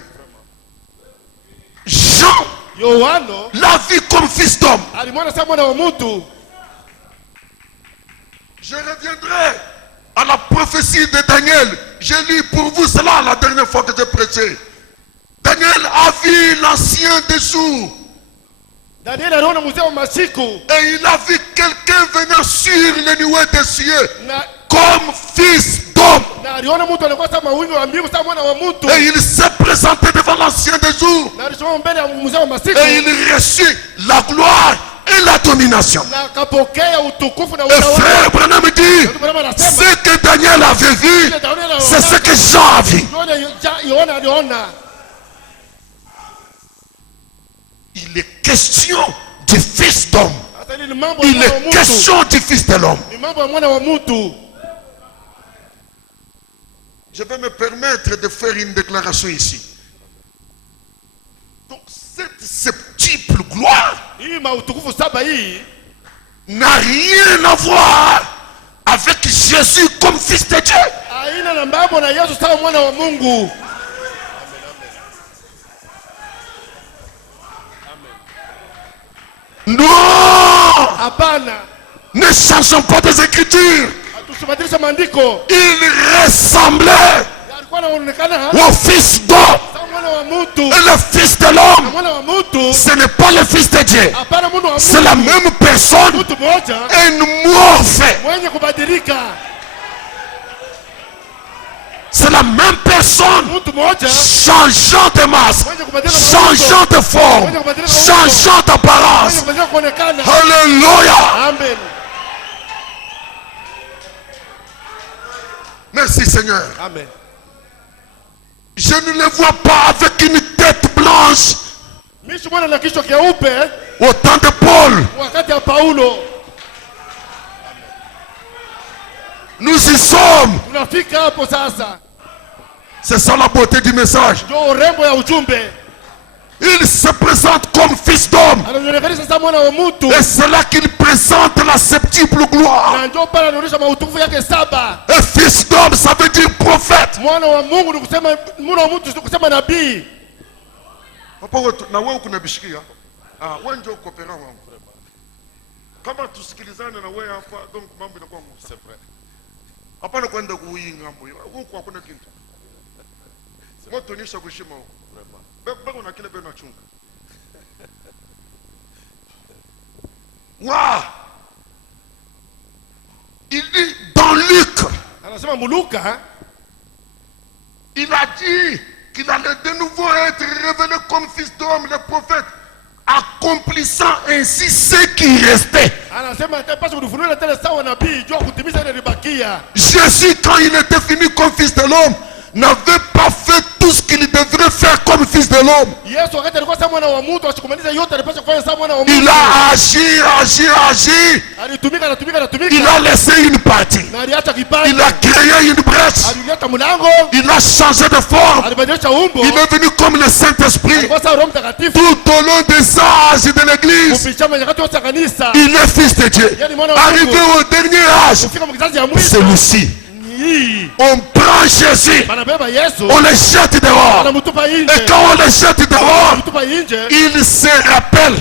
Jean Yohano l'a vu comme fils d'homme. alimwona sawa mwana wa mtu. Je reviendrai à la prophétie de Daniel. J'ai lu pour vous cela la dernière fois que j'ai prêché. Daniel a vu l'ancien des jours. Daniel aliona mzee wa masiku. Et il a vu quelqu'un venir sur les nuées des cieux comme fils d'homme. Na aliona mtu alikuwa kama mawingu ya mbingu kama mwana wa mtu. Et il s'est présenté devant l'ancien des jours. Na alisimama mbele ya mzee wa masiku. Et il reçut la gloire et la domination. Na akapokea utukufu na Et frère Branham dit, ce que Daniel avait vu, c'est ce que Jean a vu. Yohana aliona. Il est question du fils d'homme. Il est question du fils de l'homme. Je vais me permettre de faire une déclaration ici. Donc cette septuple gloire n'a rien à voir avec Jésus comme fils de Dieu. Non! Ne changeons pas des Écritures. Il ressemblait au fils d'homme. Et le fils de l'homme, ce n'est pas le fils de Dieu. C'est la même personne, un morphe. C'est la même personne, changeant de masse, changeant de forme, changeant d'apparence. Alléluia. Amen. Merci Seigneur. Amen. Je ne le vois pas avec une tête blanche au temps de Paul. Nous y sommes. C'est ça la beauté du message. Il se présente comme fils d'homme. Et c'est là qu'il présente la septuple gloire. Et fils d'homme, ça veut dire prophète. Kama tusikilizane na wewe hapa donc mambo inakuwa ngumu. C'est vrai. Hapana kwenda kuinga ngambo. Huko hakuna kitu. Moto nisha kushima huko. Bego na kile bego na chunga. Waouh! Il dit dans Luc. Anasema Luka, il a dit qu'il allait de nouveau être révélé comme fils d'homme, le prophète, accomplissant ainsi ce qui restait. Jésus, quand il était fini comme fils de l'homme, n'avait pas fait tout ce qu'il devrait faire comme fils de l'homme. Il a agi. Il a laissé une partie. Il a créé une brèche. Il a changé de forme. Il est venu comme le Saint-Esprit. Tout au long des âges de l'église, il est fils de Dieu. Arrivé au dernier âge, celui-ci, on prend Jésus, on le jette dehors. Et quand on le jette dehors, il se rappelle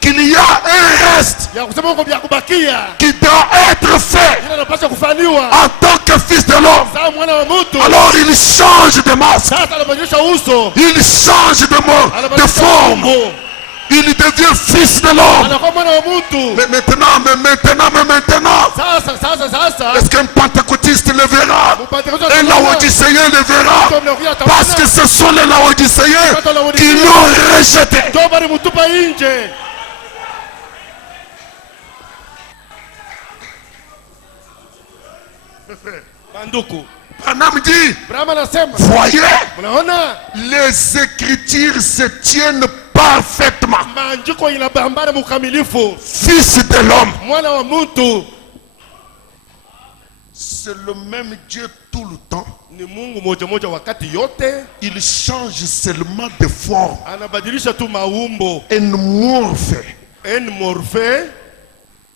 qu'il y a un reste qui doit être fait en tant que fils de l'homme. Alors il change de masque, il change de forme. Il devient fils de l'homme. Mais maintenant, est-ce qu'un pentecôtiste le verra? Un laodicéen le verra? Parce que ce sont les laodicéens qui l'ont rejeté. Branham dit, voyez, les Écritures se tiennent parfaitement. Fils de l'homme. C'est le même Dieu tout le temps. Il change seulement de forme.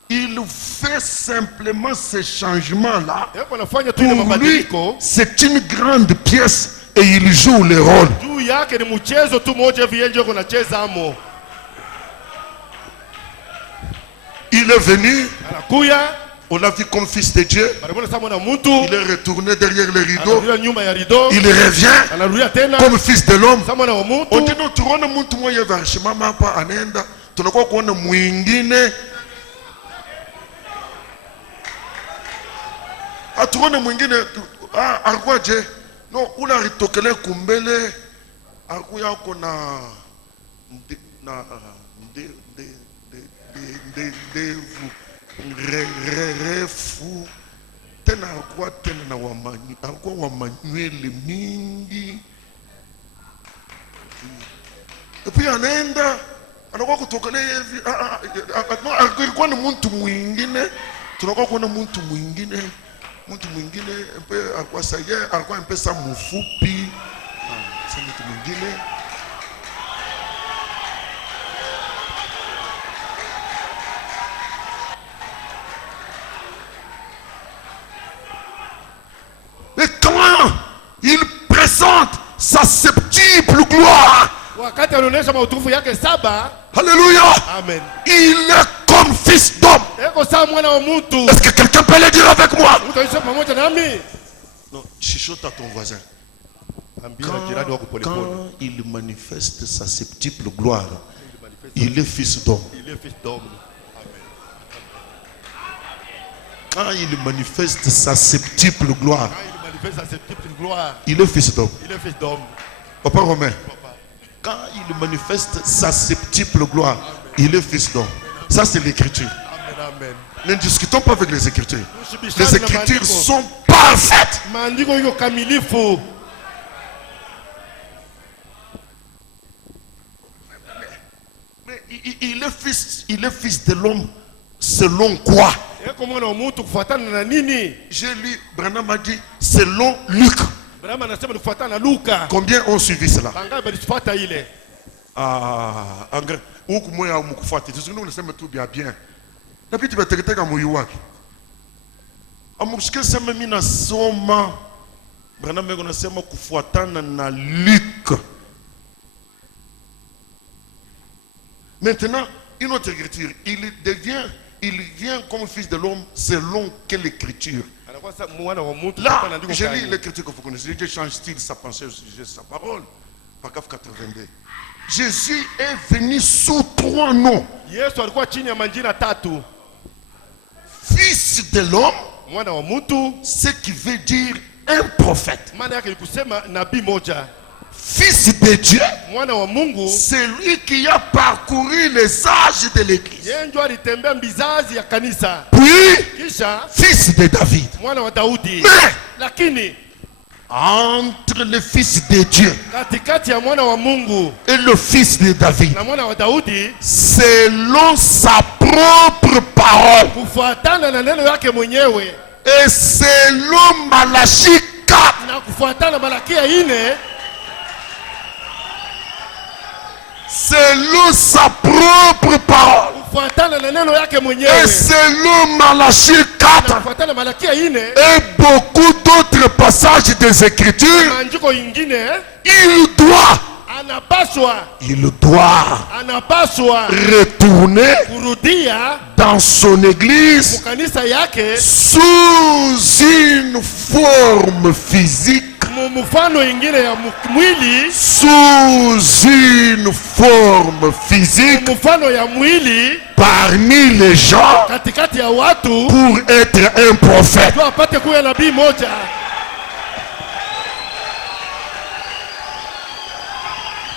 Il fait simplement ce changement-là. Pour lui, c'est une grande pièce et il joue le rôle. Il est venu On l'a vu comme fils de Dieu. Il est retourné derrière le rideau. Il revient comme fils de l'homme. On dit non, tu vois le monde moi yavashima mapa anenda. Tunakuwa kuona mwingine. Atuone mwingine alikuwa je? No, ula ritokele kumbele. Alikuwa yako na refu tena alikuwa tena na alikuwa wamanywele mingi epi anaenda anakuwa kutokelea hivi alikuwa ni mtu mwingine tunakuwa kuona mtu mwingine mpe alikuwa saye alikuwa mpesa mfupi si mtu mwingine. Et quand il présente sa septuple gloire, alléluia, Amen. Il est comme fils d'homme. Est-ce que quelqu'un peut le dire avec moi? Non, chuchote à ton voisin. Quand il manifeste sa septuple gloire, il est fils d'homme. Quand il manifeste sa septuple gloire, il est fils d'homme. Papa Romain, quand il manifeste sa septuple gloire, il est fils d'homme. Ça c'est l'écriture. Ne discutons pas avec les écritures. Les écritures sont parfaites. Mais il est fils de l'homme selon quoi? J'ai lu, Branham a dit, selon Luc. Combien ont suivi cela? Engrais. Où moi à Mukufati. Tu sais nous le sommes tout bien. Depuis tu vas te retirer à Mouyouak. Amushke sema mina soma. Branham mego nasema kufuatana na Luc. Maintenant, une autre écriture, il vient comme fils de l'homme selon quelle écriture? Là, je lis l'écriture que vous connaissez. Dieu change style sa pensée au sujet de sa parole. Paragraphe 82. Jésus est venu sous 3 noms. Fils de l'homme, ce qui veut dire un prophète. Fils de Dieu, c'est lui qui a parcouru les âges de l'église. Puis, fils de David. Mais, entre le fils de Dieu et le fils de David, selon sa propre parole et selon Malachie 4, selon sa propre parole et selon Malachie 4 et beaucoup d'autres passages des Écritures, il doit retourner dans son église sous une forme physique, parmi les gens pour être un prophète.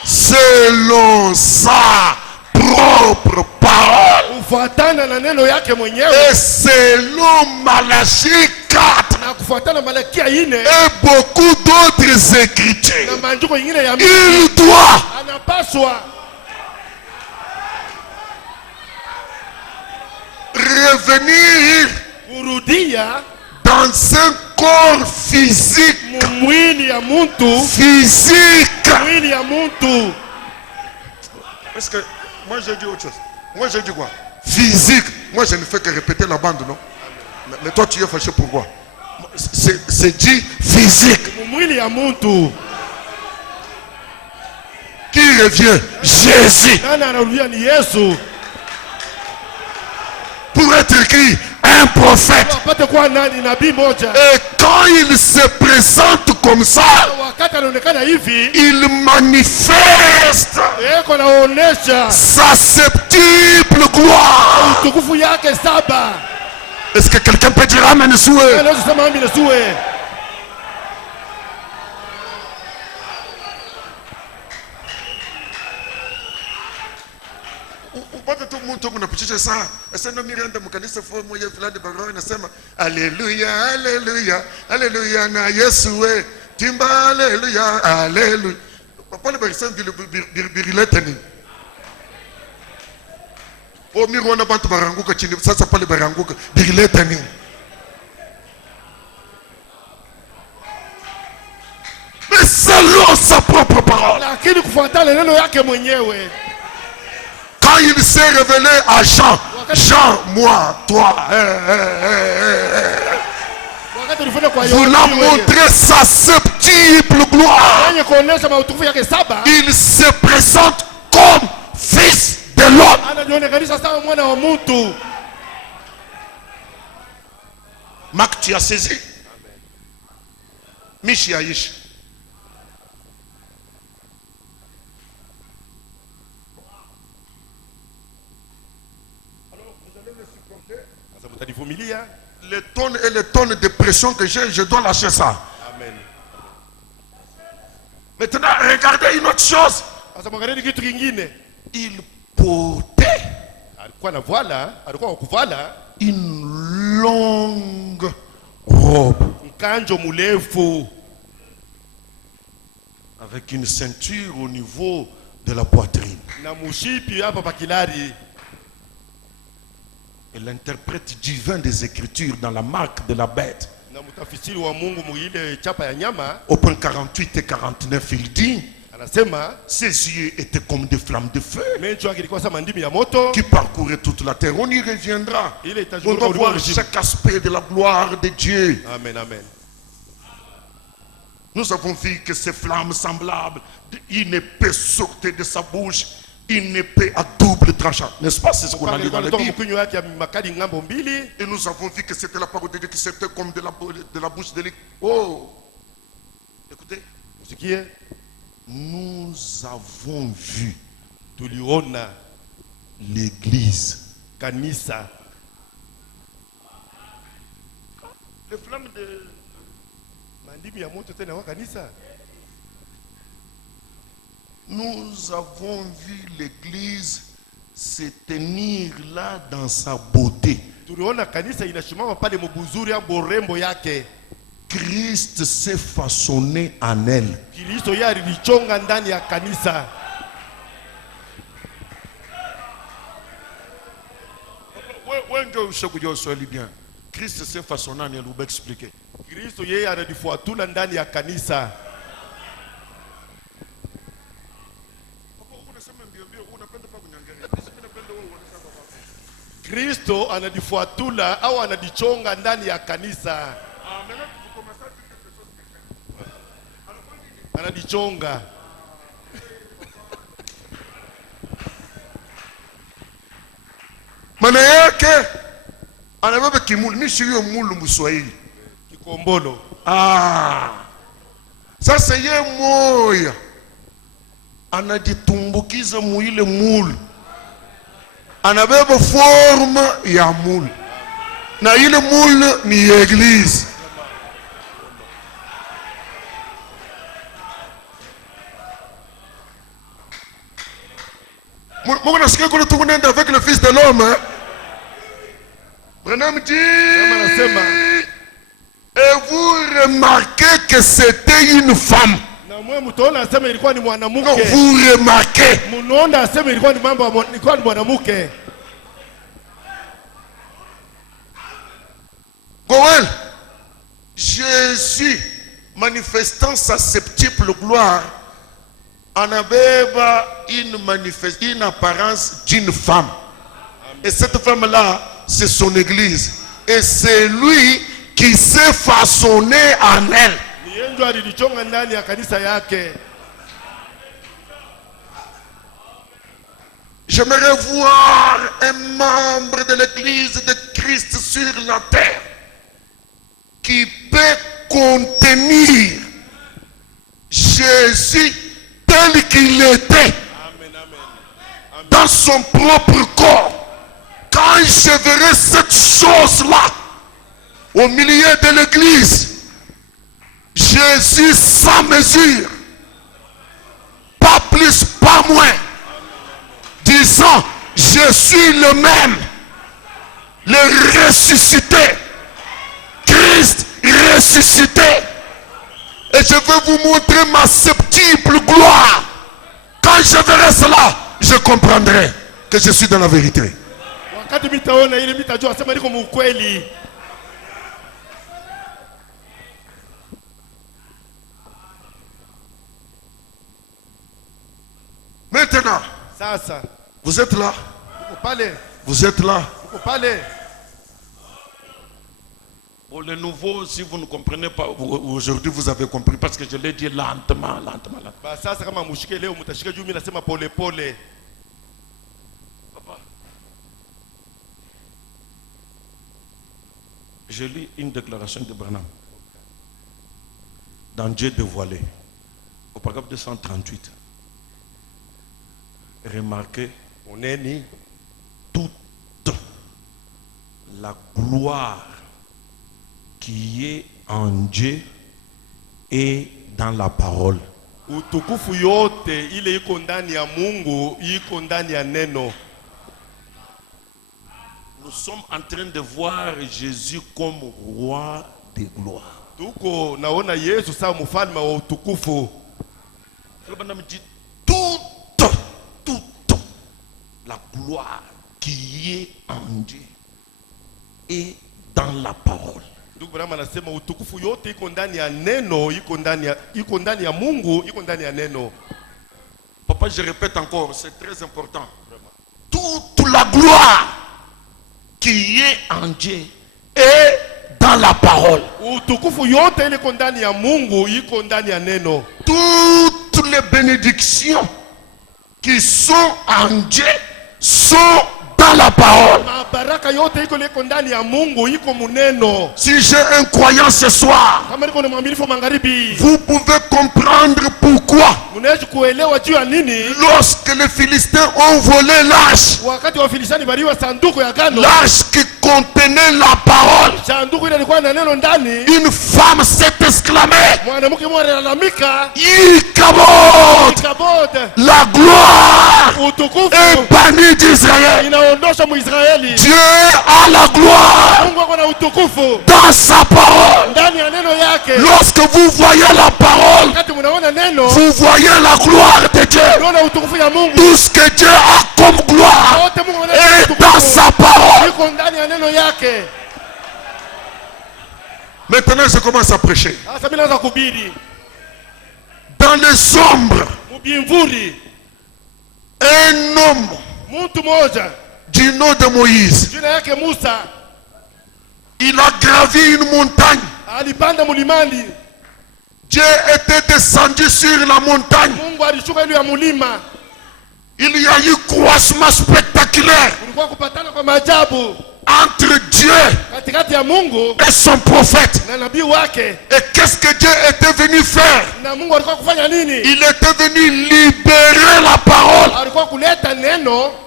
Selon sa propre parole et selon Malachie 4 et beaucoup d'autres écritures, il doit revenir dans un corps physique. Parce que moi j'ai dit autre chose. Moi j'ai dit quoi? Physique. Moi je ne fais que répéter la bande, non? Mais toi tu es fâché pourquoi? C'est dit physique. Qui revient? Jésus. Pour être écrit un prophète. Apate kuwa nani nabii moja. Et quand il se présente comme ça, Wakati anaonekana hivi, il manifeste yeko naonesha sa septuple gloire. utukufu yake 7. Est-ce que quelqu'un peut dire amen souhait? Leo sema amina suwe. Upate tu mtu mnapitisha saa. Sasa ndio miranda mkanisa fomu ya fulani barua inasema haleluya haleluya haleluya na Yesu we timba haleluya haleluya. Pale barisema birilete ni. O mirona bantu baranguka chini sasa pale baranguka birilete ni. Mais selon sa propre parole. Lakini kufuatana neno yake mwenyewe. Quand il s'est révélé à Jean, Jean, moi, toi, voulant montrer sa septuple gloire, il se présente comme fils de l'homme. Marc, tu as saisi? Michi Aïch. Les tonnes et les tonnes de pression que j'ai, je dois lâcher ça. Amen. Maintenant, regardez une autre chose. Il portait une longue robe avec une ceinture au niveau de la poitrine. Et l'interprète divin des Écritures dans la marque de la bête, au point 48 et 49, il dit: ses yeux étaient comme des flammes de feu qui parcouraient toute la terre. On y reviendra. On doit voir chaque aspect de la gloire de Dieu. Amen, amen. Nous avons vu que ces flammes semblables, une épée sortait de sa bouche, une épée à double tranchant. N'est-ce pas? C'est ce qu'on a lu dans la Bible. Et nous avons vu que c'était la parole de Dieu qui sortait comme de la bouche de l'épée. Oh! Écoutez. Nous avons vu l'église. Les flammes de... Nous avons vu l'église se tenir là dans sa beauté. Christ s'est façonné en elle. Christ s'est façonné en elle, vous m'expliquez. Kristo anadifuatula au anadichonga ndani ya kanisa. Anadichonga. Maana yake anabeba kimulu, mimi sio mulu mswahili. Kikombolo. Sasa ye moya anajitumbukiza muile mulu. Anabeba forme ya mulu. Na ile mulu ni église. Moi, je sais que tout le monde est avec le Fils de l'homme. Branham dit, et vous remarquez que c'était une femme. Non, vous remarquez. Goël, Jésus manifestant sa septuple gloire en avait une apparence d'une femme. Et cette femme-là, c'est son église. Et c'est lui qui s'est façonné en elle. J'aimerais voir un membre de l'église de Christ Christ sur la terre qui peut contenir Jésus tel qu'il était dans son propre corps. Quand je verrai cette chose-là au milieu de l'église, Jésus sans mesure, pas plus, pas moins, disant, je suis le même, le ressuscité, Christ ressuscité. Et je vais vous montrer ma septuple gloire. Quand je verrai cela, je comprendrai que je suis dans la vérité. Maintenant, vous êtes là. Vous êtes là. Pour les nouveaux, si vous ne comprenez pas, aujourd'hui vous avez compris parce que je l'ai dit lentement. Papa, je lis une déclaration de Branham dans Dieu dévoilé, au paragraphe 238. Remarquez, on est né toute la gloire qui est en Dieu et dans la parole. Utukufu yote ile iko ndani ya Mungu, iko ndani ya neno. Nous sommes en train de voir Jésus comme roi de gloire. Tuko naona Yesu sawa mfalme wa utukufu. Toute la gloire qui est en Dieu et dans la parole. Ndugu Branham anasema utukufu yote iko ndani ya neno, iko ndani ya Mungu, iko ndani ya neno. Papa, je répète encore, c'est très important. Toute la gloire qui est en Dieu et dans la parole. Utukufu yote ile iko ndani ya Mungu, iko ndani ya neno. Toutes les bénédictions qui sont en Dieu sont dans la parole. Si j'ai un croyant ce soir, vous pouvez comprendre pourquoi lorsque les Philistins ont volé l'arche qui contenait la parole, une femme s'est exclamée, Ikabod, la gloire est bannie d'Israël. Dieu a la gloire dans sa parole. Lorsque vous voyez la parole, vous voyez la gloire de Dieu. Tout ce que Dieu a comme gloire est dans sa parole. Maintenant, je commence à prêcher. Dans les ombres, un homme du nom de Moïse, il a gravi une montagne. Dieu était descendu sur la montagne. Il y a eu croissement spectaculaire entre Dieu et son prophète. Et qu'est-ce que Dieu était venu faire? Il était venu libérer la parole.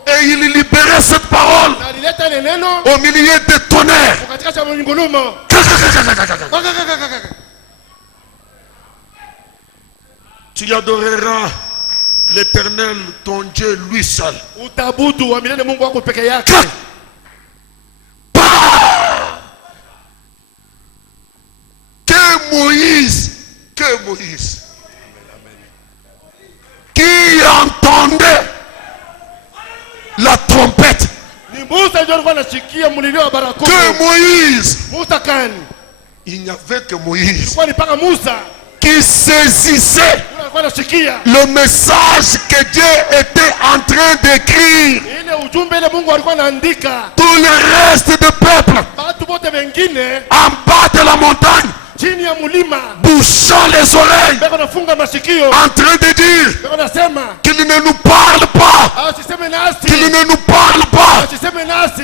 Et il libérait cette parole au milieu des tonnerres. Tu adoreras l'Éternel, ton Dieu, lui seul. Que Moïse, qui entendait la trompette, que Moïse, il n'y avait que Moïse qui saisissait le message que Dieu était en train d'écrire. Tout le reste du peuple en bas de la montagne, bouchant les oreilles, en train de dire qu'il ne nous parle pas, qu'il ne nous parle pas.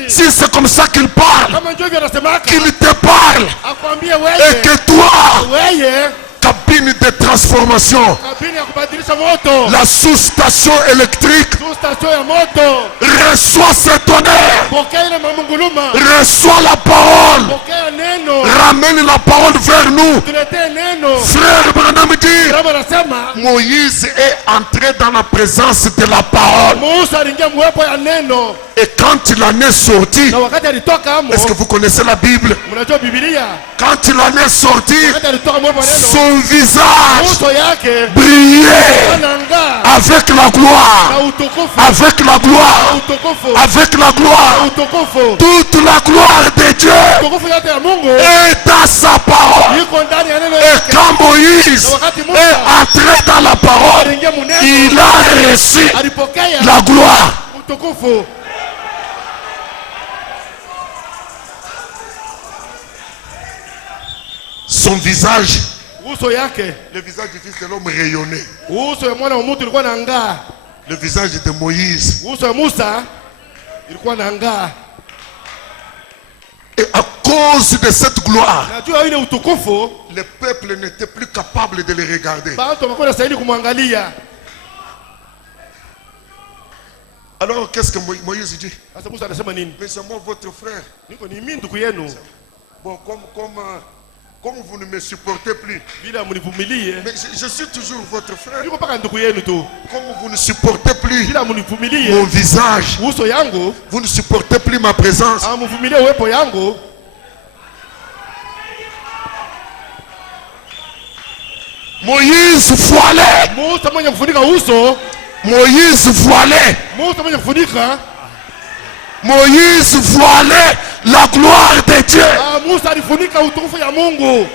Si c'est comme ça qu'il parle, Kama njoo hivyo anasemaka. qu'il te parle, Akwambie et wewe. que toi, Wewe. cabine de transformation, Kabini ya kubadilisha moto. la sous-station électrique, Station ya moto. reçois ce tonnerre, Pokea ile mamunguluma. reçois la parole, Pokea neno. ramène la parole vers nous. Tuletee neno. Frère Branham dit, Kama anasema Moïse est entré dans la présence de la parole. Musa aliingia mwepo ya neno. Et quand il en est sorti, Na wakati alitoka hamo. est-ce que vous connaissez la Bible? Mnajua Biblia? Quand il en est sorti, Wakati alitoka mwepo ya neno. son visage Uso yake. brillait Anang'aa. avec la gloire, Na utukufu. avec la gloire, Utukufu. avec la gloire. Utukufu. Toute la gloire de Dieu Utukufu yote ya Mungu. est dans sa parole. Yuko ndani ya neno Et yake. quand Moïse est entré dans la parole, Aliingia muneno. il a reçu Alipokea. la gloire. Utukufu. Son visage, Uso yake. le visage du fils de l'homme rayonnait. Uso ya mwana wa mtu ilikuwa inang'aa. Le visage de Moïse. Uso ya Musa ilikuwa inang'aa. Et à cause de cette gloire, Najua ile utukufu le peuple n'était plus capable de le regarder. watu wamekuwa wanastahili kumwangalia. Alors qu'est-ce que Moïse dit? Sasa Musa anasema nini? Mais c'est moi votre frère. Niko ni mimi ndugu yenu. Bon, comme vous ne me supportez plus, Bila mnivumilie. mais je suis toujours votre frère. Niko paka ndugu yenu tu. Comme vous ne supportez plus Bila mnivumilie. mon visage, Uso yangu, vous ne supportez plus ma présence. mvumilie uwepo yangu. Moïse voilait. Musa mwenye kufunika uso. Moïse voilait. Musa mwenye kufunika. Moïse voilait la gloire de Dieu. Musa alifunika utukufu ya Mungu.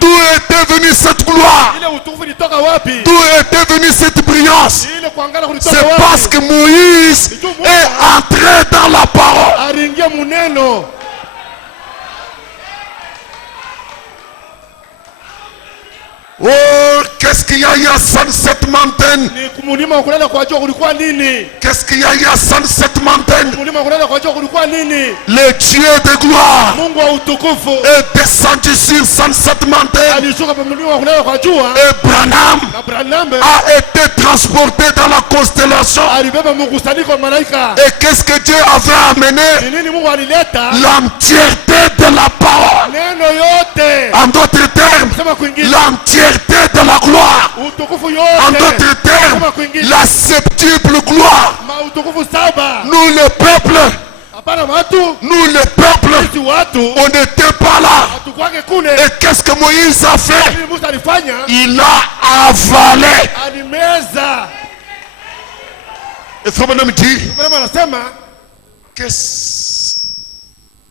D'où était venue cette gloire? Ile utukufu ilitoka wapi? D'où était venue cette brillance? Ile kuangala kulitoka C'est wapi? parce que Moïse est entré dans la parole. Aliingia muneno. Oh, qu'est-ce qu'il y a eu à Sunset Mountain? Ni kumulima kulala kwa jua kulikuwa nini? Qu'est-ce qu'il y a eu à Sunset Mountain? Kumulima kulala kwa jua kulikuwa nini? Le Dieu de gloire Mungu wa utukufu est descendu sur Sunset Mountain. alishuka pa mlima kulala kwa jua. Et Branham Na Branham a été transporté dans la constellation. alibeba mkusanyiko wa malaika. Et qu'est-ce que Dieu avait amené? Ni nini Mungu alileta? L'entièreté de la parole. Neno yote. En d'autres termes, Sema kuingiza l'entièreté de la gloire. utukufu En yote. d'autres termes, Sema kuingiza la septuple gloire. utukufu saba. Nous le peuple, Hapana watu, nous le peuple, sisi watu on n'était pas là. hatukwake kule. Et qu'est-ce que Moïse a fait? Nini Musa alifanya? Il a avalé. Alimeza. Et Frère Branham dit, Branham anasema qu'est-ce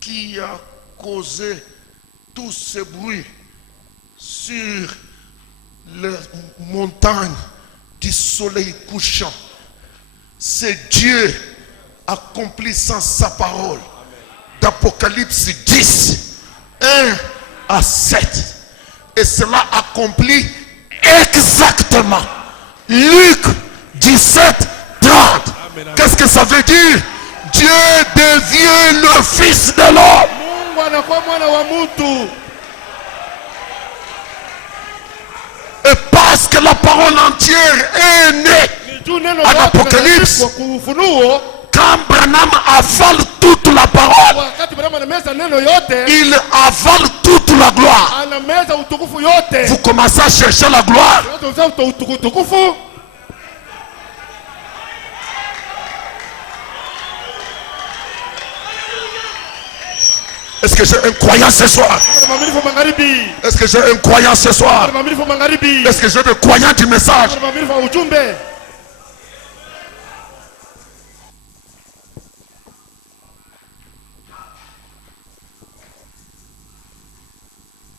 qui a causé tout ce bruit sur les montagnes du soleil couchant? C'est Dieu accomplissant sa parole. D'Apocalypse 10, 1 à 7. Et cela accomplit exactement. Luc 17, 30. Qu'est-ce que ça veut dire? Dieu devient le fils de l'homme. Mungu anakuwa mwana wa mtu. Et parce que la parole entière est née, Ni juu neno En lote Apocalypse. kwa kufunuo. quand Branham avale toute la parole, Wakati Branham anameza neno yote, il avale toute la gloire. anameza utukufu yote. Vous commencez à chercher la gloire. Utukufu. Est-ce que j'ai un croyant ce soir? Mamilifu magharibi. Est-ce que j'ai un croyant ce soir? Mamilifu magharibi. Est-ce que j'ai des croyants du message? Mamilifu wa ujumbe.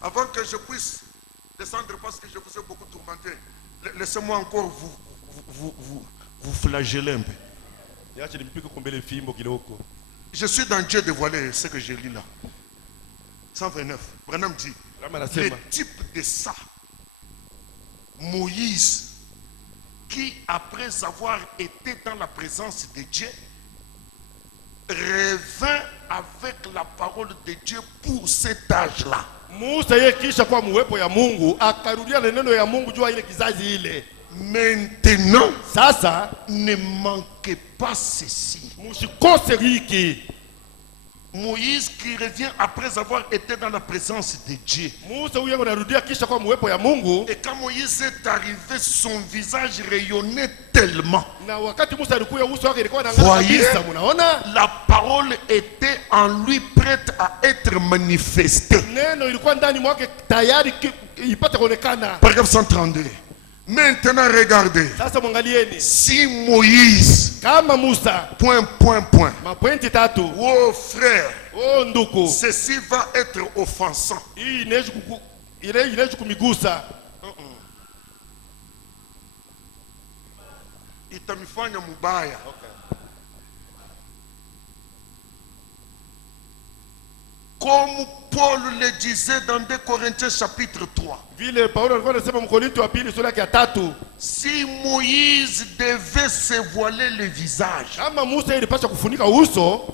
Avant que je puisse descendre, parce que je vous ai beaucoup tourmenté, laissez-moi encore vous flageller un peu. Niache nimpige kumbele fimbo kidogo. Je suis dans Dieu dévoilé, ce que j'ai lu là. 129. Branham dit, Branham le anasema type de ça, Moïse, qui après avoir été dans la présence de Dieu, revint avec la parole de Dieu pour cet âge-là. Musa yeye kisha kwa muwepo ya Mungu akarudia na neno ya Mungu juu ile kizazi ile. Maintenant, Sasa ne manquez pas ceci. musikose hiki. Moïse qui revient après avoir été dans la présence de Dieu. Musa huyo anarudia kisha kwa muwepo ya Mungu. Et quand Moïse est arrivé, son visage rayonnait tellement. Na wakati Musa alikuwa uso wake ilikuwa Voyez, kabisa, mnaona? la parole était en lui prête à être manifestée. Neno ilikuwa ndani mwake tayari ipate kuonekana. Paragraphe 132. Maintenant regardez. Sasa mwangalieni. Si Moïse, Kama Musa, point. mapointi tatu. Oh frère, Oh nduku. ceci va être offensant. Hii inaweza kumigusa. Itamifanya mubaya. Comme Paul le disait dans 2 Corinthiens chapitre 3. Vile Paulo alikuwa anasema Mkorinto wa pili sura ya 3. Si Moïse devait se voiler le visage Kama Musa ilipaswa kufunika uso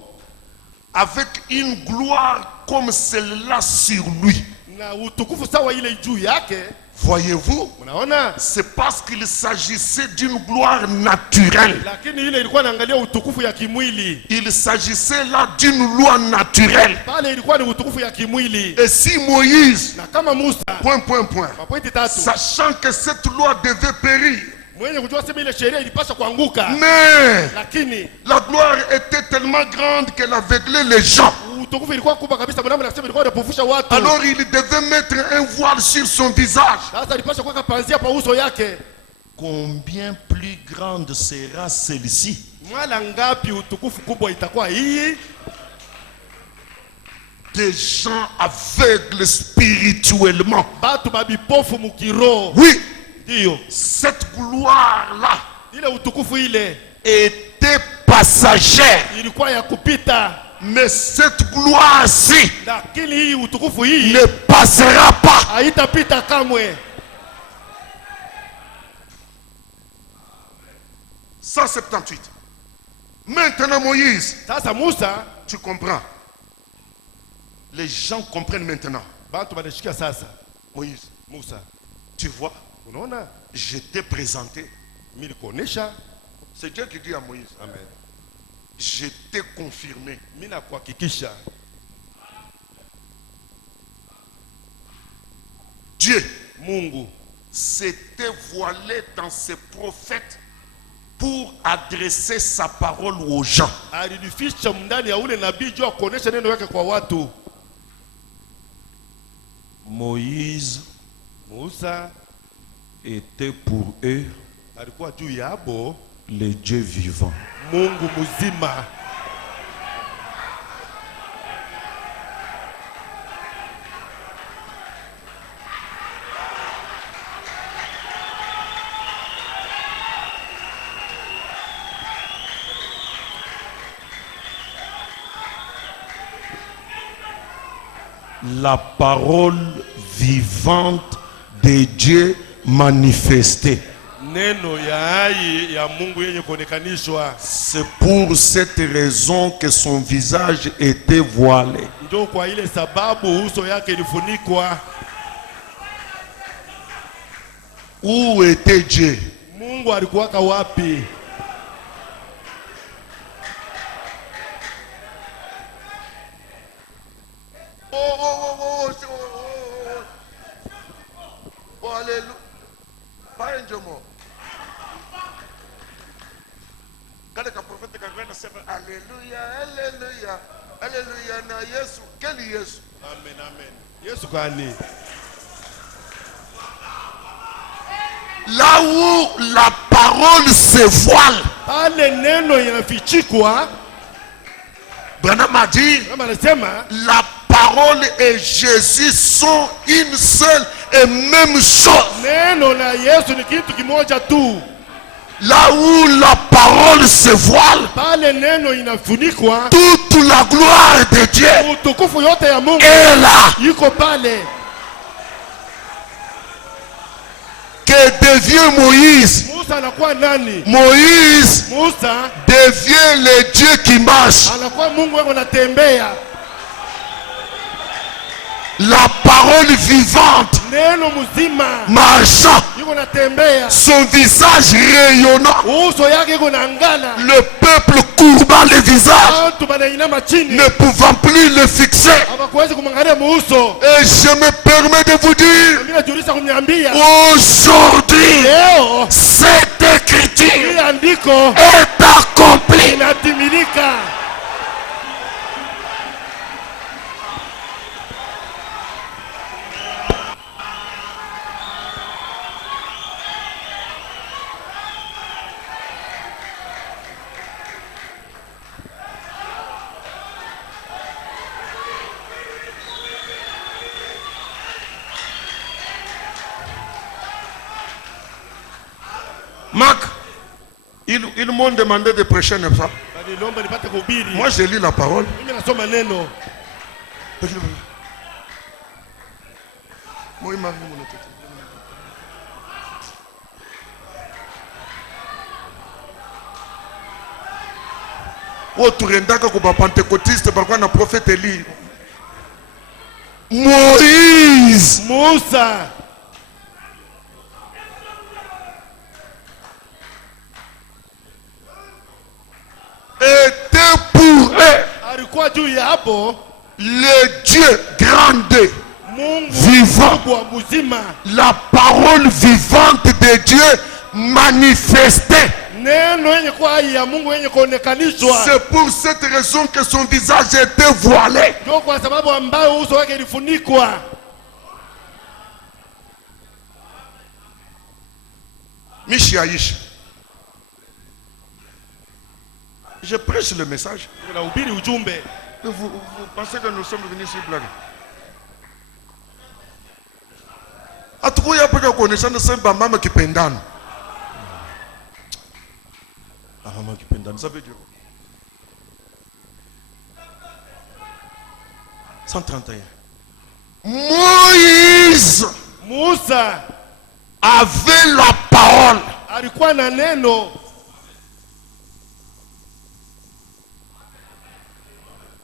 avec une gloire comme celle-là sur lui, na utukufu sawa ile juu yake, voyez-vous, unaona? c'est parce qu'il s'agissait d'une gloire naturelle. Lakini ile ilikuwa inaangalia utukufu ya kimwili. Il s'agissait là d'une loi naturelle. Pale ilikuwa ni utukufu ya kimwili. Et si Moïse, Na kama Musa, point, mapointi tatu. sachant que cette loi devait périr, Mwenye kujua sema ile sheria ilipaswa kuanguka. mais Lakini la gloire était tellement grande qu'elle aveuglait les gens. utukufu ilikuwa kubwa kabisa, mwanadamu anasema ilikuwa inapofusha watu. Alors il devait mettre un voile sur son visage. Sasa ilipaswa kuweka panzia pa uso yake. Combien plus grande sera celle-ci? Mwala ngapi utukufu kubwa itakuwa hii? Des gens aveugles spirituellement. Batu babipofu mukiro. Oui, Ndio. cette gloire-là Ile utukufu ile était passagère. ilikuwa ya kupita. Mais cette gloire-ci Lakini hii utukufu hii ne passera pas. haitapita kamwe. 178. Maintenant Moïse, Sasa Musa, tu comprends. Les gens comprennent maintenant. bantu banashikia sasa. Moïse, Musa, tu vois, unaona? je t'ai présenté. Mimi nikuonesha. C'est Dieu qui dit à Moïse, Amen. je t'ai confirmé. Mimi nakuhakikisha. Dieu Mungu s'était voilé dans ses prophètes pour adresser sa parole aux gens. alinificha ndani ya ule nabii juu kuonesha neno yake kwa watu. Moïse Musa était pour eux alikuwa juu yabo le Dieu vivant. Mungu mzima. La parole vivante de Dieu manifestée. Neno ya hai ya Mungu yenye kuonekanishwa. C'est pour cette raison que son visage était voilé. Ndio kwa ile sababu uso yake ilifunikwa. Où était Dieu? Mungu alikuwa wapi? Oh, alléluia. Pas un Dieu mort. Quand le prophète a dit alléluia, alléluia, alléluia, na Yesu. Quel Yesu? Amen, amen. Yesu gani? Là où la parole se voile, Pale neno inafichikwa. Branham a dit, Kama anasema la parole et Jésus sont une seule et même chose. neno na Yesu ni kitu kimoja tu. Là où la parole se voile, Pale neno inafunikwa, toute la gloire de Dieu utukufu yote ya Mungu est là. yuko pale. Que devient Moïse. Musa anakuwa nani? Moïse Musa devient le Dieu qui marche. anakuwa Mungu wako anatembea. La parole vivante Neno mzima marchant, yuko anatembea. son visage rayonnant, Uso yake yuko naangala. le peuple courbant le visage, Watu banainama chini. ne pouvant plus le fixer. Hawakuweza kumwangalia muuso. Et je me permets de vous dire, Mimi najulisha kumniambia aujourd'hui, leo cette écriture hii andiko est accomplie. inatimilika. Marc, ils m'ont demandé de prêcher, n'est-ce pas? Niliomba nipate kuhubiri. Moi, je lis la parole. Mimi nasoma neno. Oturendaka kuba pentecôtiste par na prophète Élie. Moïse, Musa était pour eux alikuwa juu ya hapo le Dieu grande, Mungu vivant, mkubwa mzima, la parole vivante de Dieu manifestée. neno yenye kuwa hai ya Mungu yenye kuonekanishwa. C'est pour cette raison que son visage était voilé. Ndio kwa sababu ambayo uso wake ilifunikwa. Michiaïch. Je prêche le message. Unahubiri ujumbe. Vous pensez que nous sommes venus sur blague? Atukuya peka kuoneshana sema mama kipendano. Ah, mama kipendano, ça veut dire 131. Moïse Musa avait la parole. alikuwa na neno.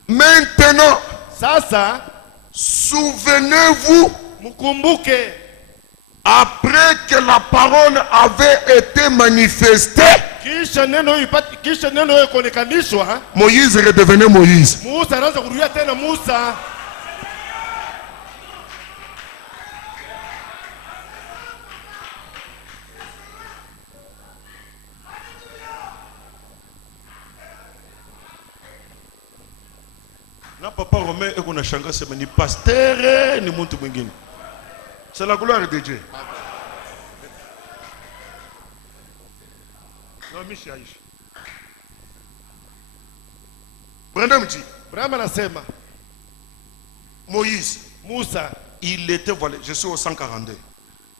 Maintenant, Sasa souvenez-vous, mkumbuke, après que la parole avait été manifestée, kisha neno kuonekanishwa, Moïse redevenait Moïse. Musa anaanza kurudia tena Musa. Na papa Romain et qu'on a changé ce ni pasteur ni muntu mwingine. C'est la gloire de Dieu. Non, Michiaïch. Brandam dit, Abraham anasema Moïse, Musa il était voilé. Je suis au 142.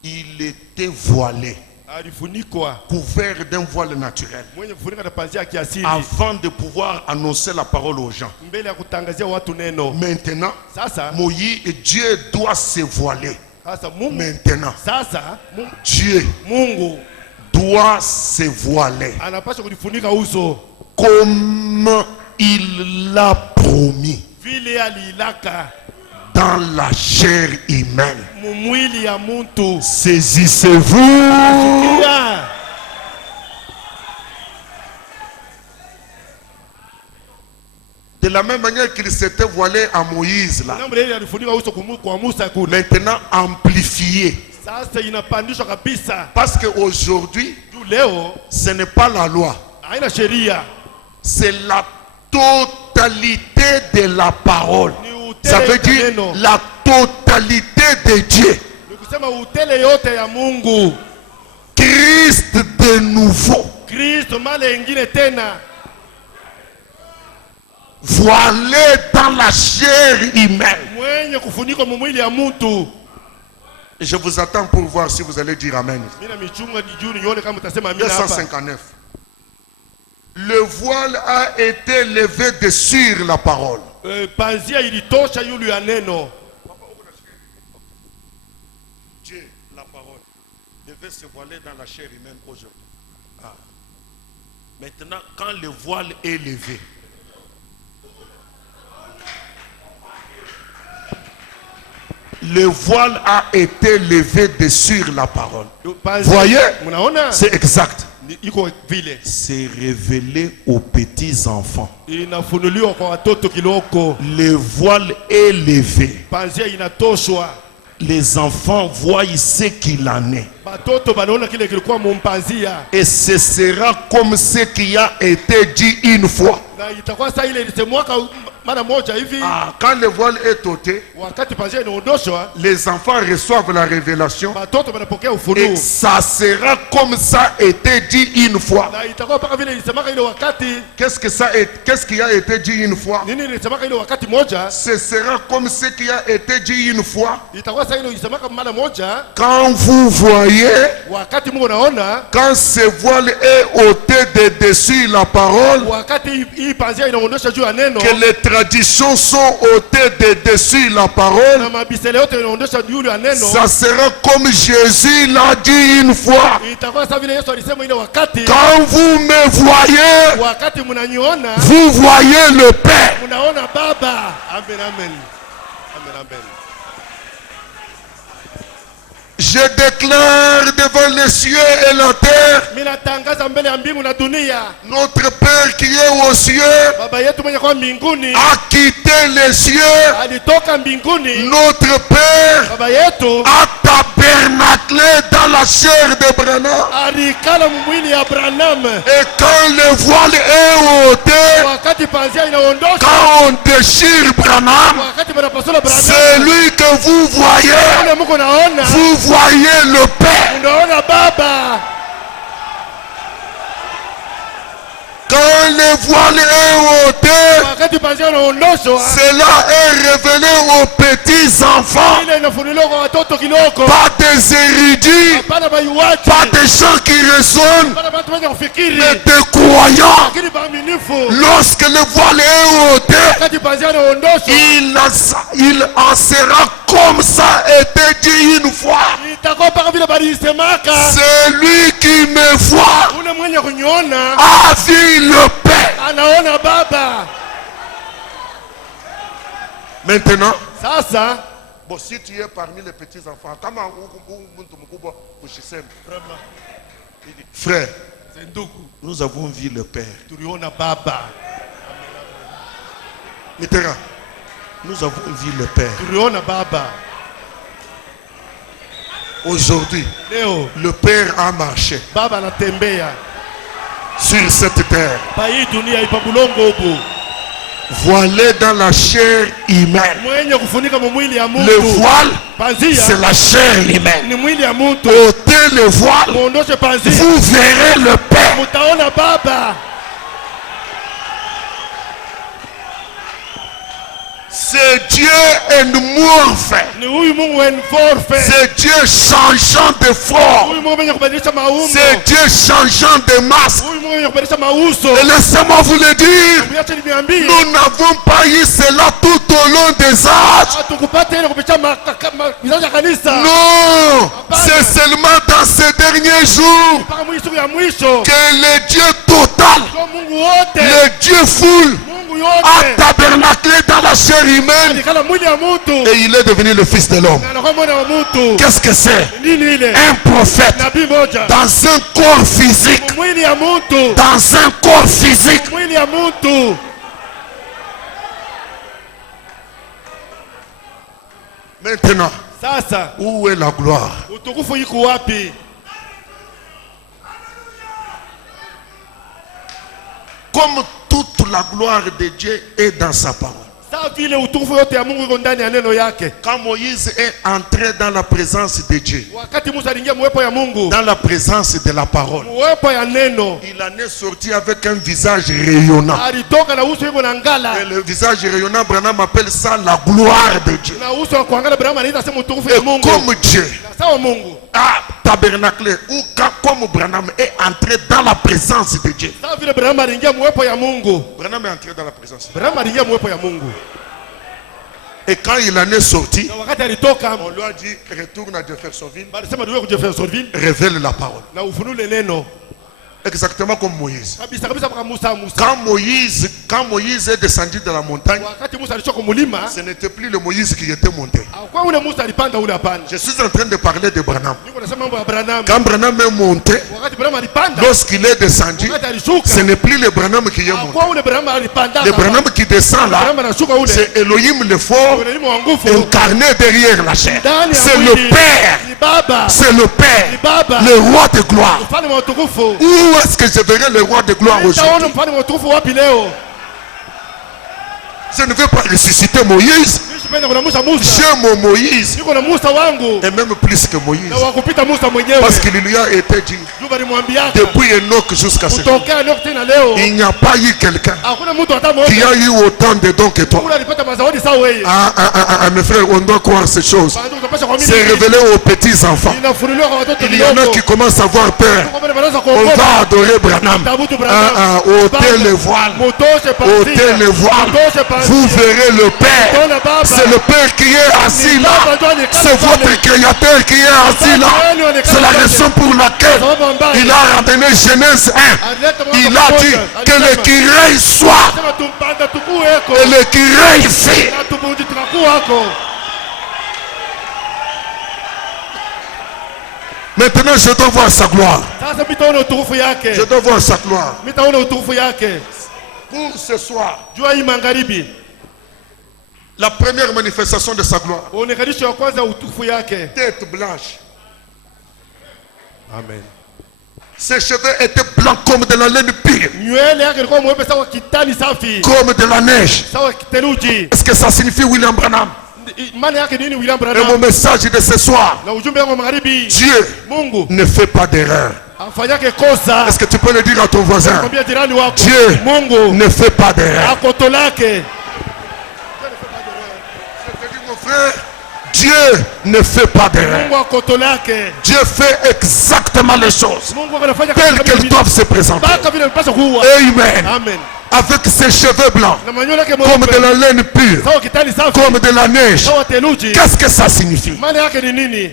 Il était voilé, alifunikwa, couvert d'un voile naturel, mwenye kufunika na pazia ya kiasili, avant de pouvoir annoncer la parole aux gens. mbele ya kutangazia watu neno. Maintenant, Sasa Moïse, Dieu doit se voiler. sasa Mungu Maintenant, sasa Dieu Mungu doit se voiler anapaswa kulifunika uso comme il l'a promis vile alilaka dans la chair humaine. mumwili ya muntu. Saisissez-vous. Ya, De la même manière qu'il s'était voilé à Moïse là, namna ile alifunika uso kwa Musa kule, maintenant amplifié. sasa inapandishwa kabisa. Parce qu'aujourd'hui, Juu leo ce n'est pas la loi, haina sheria, c'est la totalité de la parole. ni Ça veut utele ya dire neno, la totalité de Dieu. ni kusema utele yote ya Mungu. Christ de nouveau, Kristo male ingine tena, voilé dans la chair humaine. mwenye kufunikwa mumwili ya muntu. Et je vous attends pour voir si vous allez dire Amen. Mimi na michunga juu nione kama utasema amina hapa. 259. Le voile a été levé de sur la parole. Panzia ilitosha yulu ya neno. Dieu, la parole, devait devait se voiler dans la chair humaine aujourd'hui. Ah. Maintenant, quand le voile est levé, le voile a été levé dessus la parole. Voyez, c'est exact. C'est révélé aux petits enfants. Le voile est levé. Les enfants voient ce qu'il en est. Et ce sera comme ce qui a été dit une fois. Ah, quand le voile est ôté, les enfants reçoivent la révélation. Et ça sera comme ça a été dit une fois. Qu'est-ce qui a été dit une fois? Ce sera comme ce qui a été dit une fois. Quand vous voyez, quand ce voile est ôté de dessus la parole, que les traditions sont ôtées de dessus la parole, ça sera comme Jésus l'a dit une fois. Quand vous me voyez, vous voyez le Père. Amen, amen. Amen, amen. Je déclare devant les cieux et la terre, notre Père qui est aux cieux a quitté les cieux. Notre Père a tabernaclé dans la chair de Branham. Et quand le voile est ôté, quand on déchire Branham, c'est lui que vous voyez. Vous voyez le Père. Quand le voile est ôté, cela est révélé aux petits enfants. Pas des érudits, pas des gens qui raisonnent, mais des croyants. Lorsque le voile est ôté, il en sera comme ça a été dit une fois. C'est lui qui me voit a vu le Père. Maintenant, bon, si tu es parmi les petits enfants, frère, nous avons vu le Père. Maintenant, nous avons vu le Père. Aujourd'hui, le Père a marché sur cette terre, voilé dans la chair humaine. Le voile, c'est la chair humaine. Ôtez le voile, vous verrez le Père. C'est Dieu en morphe. C'est Dieu changeant de forme. C'est Dieu changeant de masque. Et laissez-moi vous le dire, nous n'avons pas eu cela tout au long des âges. Non, c'est seulement dans ces derniers jours que le Dieu total, le Dieu full, a tabernaclé dans la chair humaine et il est devenu le Fils de l'homme. Qu'est-ce que c'est? Un prophète dans un corps physique. Dans un corps physique. Maintenant, où est la gloire? Comme toute la gloire de Dieu est dans sa parole. Quand Moïse est entré dans la présence de Dieu, dans la présence de la parole, il en est sorti avec un visage rayonnant. Et le visage rayonnant, Branham appelle ça la gloire de Dieu. Et comme Dieu a tabernaclé, ou comme Branham est entré dans la présence de Dieu, Branham est entré dans la présence. Et quand il en est sorti, na wakati alitoka on lui a dit retourne à Jeffersonville, balisema ndio kwa Jeffersonville révèle la parole. na ufunule neno Exactement comme Moïse. kabisa kabisa kwa Musa. Quand Moïse est descendu de la montagne, Wakati Musa alishuka mulima, ce n'était plus le Moïse qui était monté. kwa ule Musa alipanda ule hapana. Je suis en train de parler de Branham. Niko nasema mambo ya Branham. Quand Branham est monté, Wakati Branham alipanda, lorsqu'il est descendu, wakati alishuka, ce n'est plus le Branham qui est monté. kwa ule Branham alipanda. Le Branham qui descend là, Branham anashuka ule. c'est Elohim le fort, Ule wa nguvu. incarné derrière la chair. Ndani ya C'est mwili. le Père, Ni Baba. c'est le Père, Ni Baba. le roi de gloire. Mfalme wa utukufu. Où est-ce que je verrai le roi de gloire aujourd'hui? Utaona mfalme wa utukufu wapi leo? Je ne veux pas ressusciter Moïse. Nishipenda kuna Musa Musa. J'ai mon Moïse, Niko na Musa wangu. et même plus que Moïse. Na wakupita Musa mwenyewe. Parce qu'il lui a été dit, Juba nimwambiaka. depuis Enoch jusqu'à ce jour, Kutokea leo tena leo. il n'y a pas eu quelqu'un Hakuna mtu hata qui mmoja. a eu autant de dons que toi. Ule alipata mazawadi sawa wewe. Mes frères, on doit croire ces choses. Bado utapasha kuamini. C'est révélé aux petits enfants. Inafunuliwa kwa watoto Il y en a wadogo. qui commencent à avoir peur. Wanaanza On kuogopa. va adorer Branham. Tabutu Branham. Ôtez le voile. Motoshe pazia. Ôtez le voile. Motoshe pazia. Vous verrez le Père. Utaona Baba. C'est le Père qui est assis là. C'est votre Créateur qui est assis là. C'est la raison pour laquelle il a ramené Genèse 1. Il a dit que l'écureuil soit Sema tumpanda tukuweko. et l'écureuil fait. Na tubuji tunakuwako. Maintenant, je dois voir sa gloire. Sasa mitaona utukufu yake. Je dois voir sa gloire. Mitaona utukufu yake. Pour ce soir, Jua hii magharibi. la première manifestation de sa gloire. Uonekanisho wa kwanza utukufu yake. Tête blanche. Amen. Ses cheveux étaient blancs comme de la laine pure, Nywele yake ilikuwa mweupe sawa kitani safi. comme de la neige. Sawa theluji. Est-ce que ça signifie William Branham? Maana yake nini William Et mon Branham? message de ce soir, Na ujumbe wangu magharibi. Dieu Mungu ne fait pas d'erreur. afanyake kosa. Est-ce que tu peux le dire à ton voisin? Mwambie jirani wako. Dieu Mungu ne fait pas d'erreur. akoto lake. Je te dis, mon frère, Dieu ne fait pas d'erreur. Mungu akoto lake. Dieu fait exactement les choses Mungu anafanya telles qu'elles doivent se présenter. Baka vile mpasha kuwa. Amen. Amen. Avec ses cheveux blancs, Na manyoya yake comme mweupe. de la laine pure, Sawa kitani safi. comme de la neige. Sawa theluji. Qu'est-ce que ça signifie? Maana yake ni nini?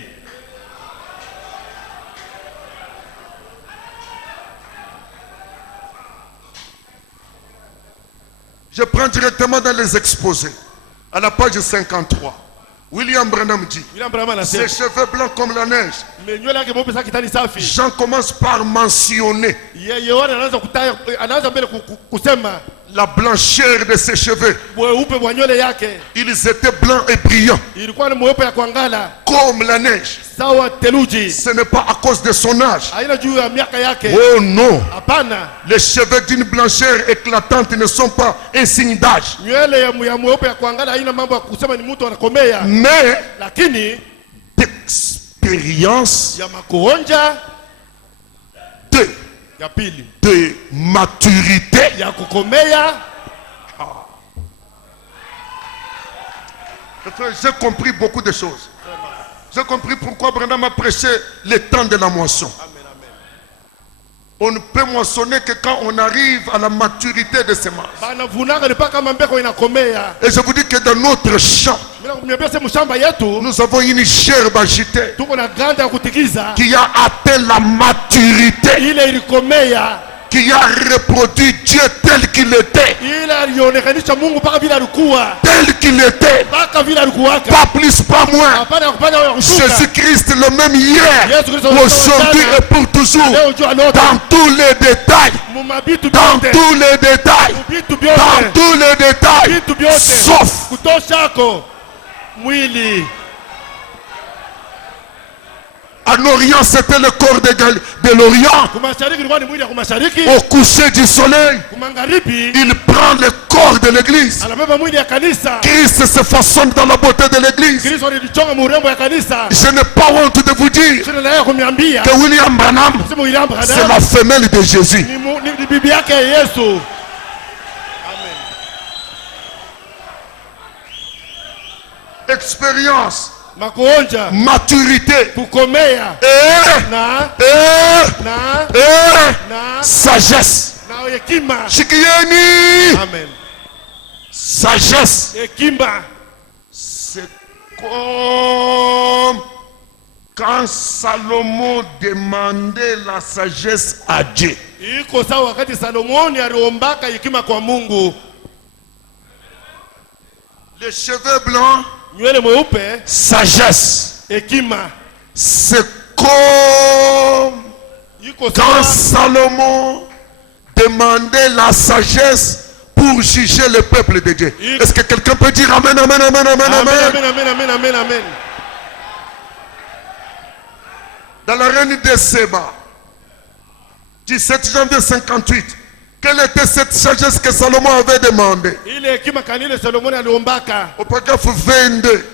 Je prends directement dans les exposés. À la page 53. William Branham dit, William Branham ses anasema cheveux blancs comme la neige. nywele yake mweupe sawa kitani safi. Jean commence par mentionner Yohana anaanza kutaya, anaanza mbele kusema la blancheur de ses cheveux. mweupe wa nywele yake Ils étaient blancs et brillants, ilikuwa ni mweupe ya kuangala comme la neige. sawa theluji. Ce n'est pas à cause de son âge. Haina juu ya miaka yake. Oh non. Hapana. Les cheveux d'une blancheur éclatante ne sont pas un signe d'âge. Nywele ya mweupe ya kuangala haina mambo ya kusema ni mtu anakomea. Mais Lakini d'expérience, ya makuonja ya pili de maturité, ya kukomea. j'ai compris beaucoup de choses. J'ai compris pourquoi Branham a prêché le temps de la moisson. On ne peut moissonner que quand on arrive à la maturité de semences. Banavunanga ni mpaka mbeko inakomea. Et je vous dis que dans notre champ, Mimi nakuambia sema shamba yetu nous avons une gerbe agitée tuko na ganda ya kutikiza qui a atteint la maturité, ile ilikomea, qui a reproduit Dieu tel qu'il était, ile alionekanisha Mungu mpaka vile alikuwa, tel qu'il était, mpaka vile alikuwaka. pas plus, pas moins. Hapana kupanda ya kushuka. Jésus-Christ le même hier, Yesu Kristo aujourd'hui et pour toujours, leo jua lote dans tous les détails, mumabitu dans vyote, tous les détails, vitu dans vyote, tous les détails, vitu vyote sauf kutoshako mwili. en Orient, c'était le corps de l'Orient. Kumashariki ilikuwa ni mwili ya kumashariki, Au coucher du soleil, kumagharibi il prend le corps de l'église. anabeba mwili ya kanisa. Christ se façonne dans la beauté de l'église. Kristo alichonga murembo ya kanisa. Je n'ai pas honte de vous dire Sina la kuniambia que William Branham, sema William c'est Branham la femelle de Jésus. ni bibi yake ya Yesu. Expérience, Makuonja, maturité, kukomea et na sagesse. na hekima. Shikieni. Amen. Sagesse. Hekima. Comme quand Salomon demandait la sagesse à Dieu. iko sawa wakati Salomoni aliombaka hekima kwa Mungu. Les cheveux blancs, Nywele mweupe, sagesse. hekima. C'est comme Iko quand sawa Salomon demandait la sagesse pour juger le peuple de Dieu. Est-ce que quelqu'un peut dire amen, amen, amen, amen, amen, amen? amen, amen, amen, amen, amen. Dans la reine de Séba, 17 janvier 58, quelle était cette sagesse que Salomon avait demandée? Ile hekima kanile Salomoni aliombaka. Au paragraphe 22,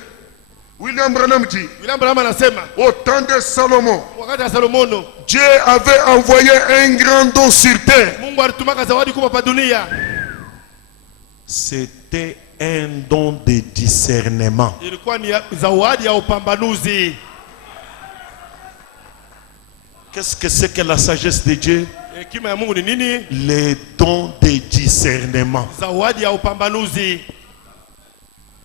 William Branham dit, William Branham anasema au temps de Salomon, wakati wa Salomono Dieu avait envoyé un grand don sur terre. Mungu alitumaka zawadi kubwa pa dunia. C'était un don de discernement. Ilikuwa ni zawadi ya upambanuzi. Qu'est-ce que c'est que la sagesse de Dieu? Hekima ya Mungu ni nini? Les dons de discernement. Zawadi ya upambanuzi.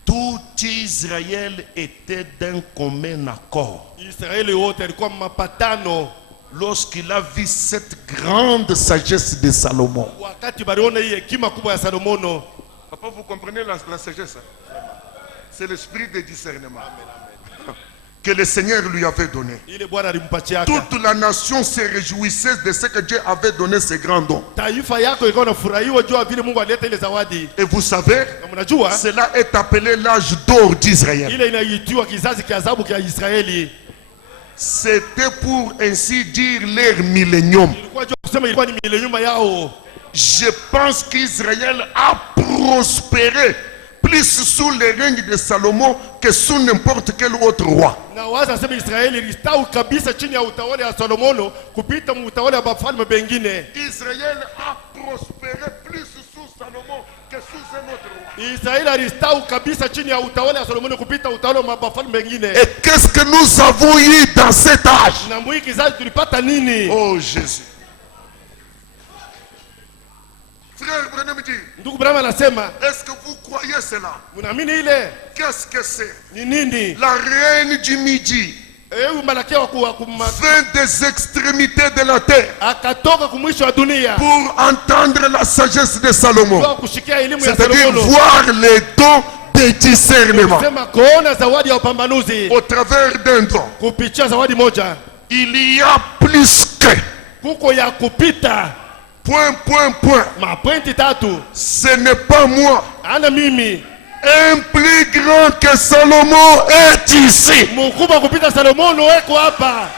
Tout Israël était d'un commun accord. Israeli wote alikuwa mapatano Lorsqu'il a vu cette grande sagesse de Salomon. wakati baliona hii hekima kubwa ya Salomono. Papa, vous comprenez la sagesse? C'est l'esprit de discernement que le Seigneur lui avait donné. Ile Bwana alimpatia. Toute la nation se réjouissait de ce que Dieu avait donné ce grand don. Taifa yako ilikuwa inafurahiwa juu ya vile Mungu alileta ile zawadi. Et vous savez, Na mnajua cela est appelé l'âge d'or d'Israël. ile inaitwa kizazi cha adhabu cha Israeli. C'était pour ainsi dire leur millénium. Ilikuwa juu kusema ilikuwa ni milenium yao. Je pense qu'Israël a prospéré plus sous le règne de Salomon que sous n'importe quel autre roi. Na waza sema Israeli ilistawi kabisa chini ya utawala wa Salomono kupita utawala wa wafalme wengine. Israël a prospéré plus sous Salomon que sous un autre roi. Israeli alistawi kabisa chini ya utawala wa Salomono kupita utawala wa wafalme wengine. Et qu'est-ce que nous avons eu dans cet âge? Na mwiki kizazi tulipata nini? Oh Jésus. Frère Branham dit, Ndugu Branham anasema, est-ce que vous croyez cela? unaamini ile Qu'est-ce que c'est? ni nini? La reine du Midi, Malakia wa vint des extrémités de la terre akatoka kumwisho wa dunia pour entendre la sagesse de Salomon. kwa kushikia elimu ya C'est-à-dire Salomono. voir les dons de discernement. Sema kuona zawadi ya upambanuzi Au travers d'un don, kupitia zawadi moja. il y a plus que Kuko ya kupita point. mapointi tatu. Ce n'est pas moi. Ana mimi Un plus grand que Salomon est ici. mkubwa kupita Salomono weko hapa.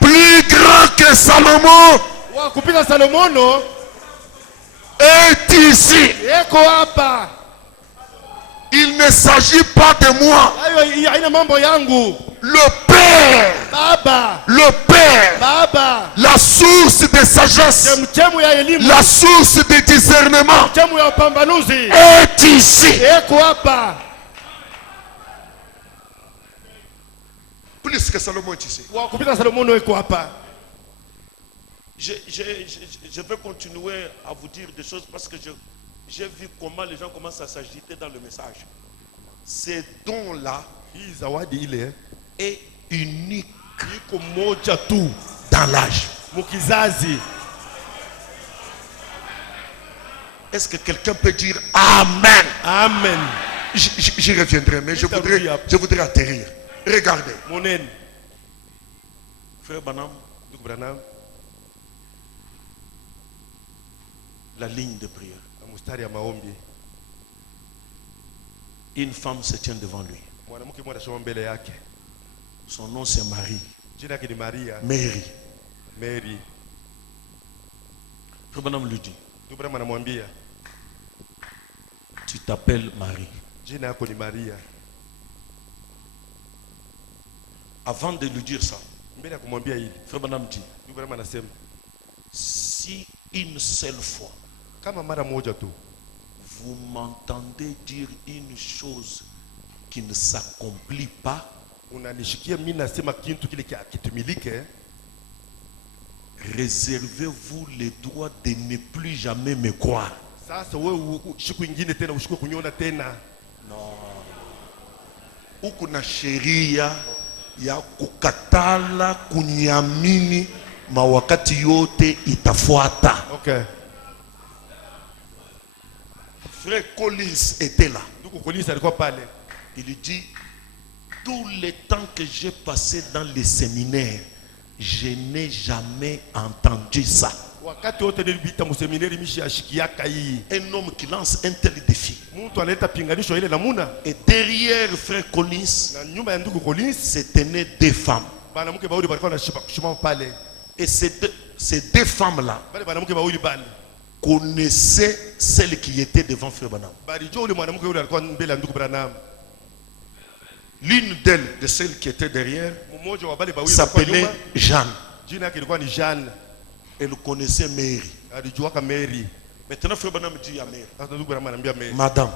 Plus grand que Salomon Wa kupita Salomono est ici. yeko hapa. Il ne s'agit pas de moi. Hayo haina mambo yangu. Le Père, Baba, la source de sagesse, chemchemu ya elimu, la source de discernement chemchemu ya upambanuzi est ici. yeko hapa. Plus que Salomon est ici. Wa kupita Salomono yeko hapa. Je vais continuer à vous dire des choses parce que j'ai vu comment les gens commencent à s'agiter dans le message. Ces dons-là Hii zawadi ile est unique iko moja tu dans l'âge. mukizazi. Est-ce que quelqu'un peut dire Amen? Amen. J'y reviendrai, mais je voudrais atterrir. Regardez. Monen. Frère Branham, Ndugu Branham, la ligne de prière. mustari ya maombi. Une femme se tient devant lui. Mwanamke mmoja anasoma mbele yake. Son nom c'est Marie. Jina yake ni Maria. Mary. Frère Branham lui dit, Ndugu Branham anamwambia, tu t'appelles Marie. jina yako ni Maria. Avant de lui dire ça, Mbele ya kumwambia hili, Frère Branham dit, Ndugu Branham anasema, si une seule fois kama mara moja tu vous m'entendez dire une chose qui ne s'accomplit pas, unanishikia mimi nasema kitu kile kitimilike, réservez-vous le droit de ne plus jamais me croire. Sasa wewe siku nyingine tena ushike kunyona tena. Non. Uko na sheria ya kukatala kunyamini mawakati yote itafuata. Okay. Frère Collins était là. Ndugu Collins alikuwa pale. Il dit, tout le temps que j'ai passé dans les séminaires, je n'ai jamais entendu ça. Wakati wote nilipita mseminari mishi ashikiaka hii. Un homme qui lance un tel défi. Mtu analeta pinganisho ile namuna. Et derrière frère Collins, Na nyuma ya ndugu Collins se tenaient deux femmes. banamuke bawili balikuwa wanashima pale. Et ces deux femmes-là Bale banamuke bawili bale connaissaient celle qui était devant frère Branham. balijua ule mwanamke yule alikuwa mbele ya ndugu Branham. L'une d'elles, de celles qui étaient derrière, Mmoja wa bale bawili s'appelait Jeanne. jina yake ilikuwa ni Jeanne. Elle connaissait Mary. Alijuaka Mary. Maintenant frère Branham dit à Mary, Sasa ndugu Branham anambia Mary, Madame,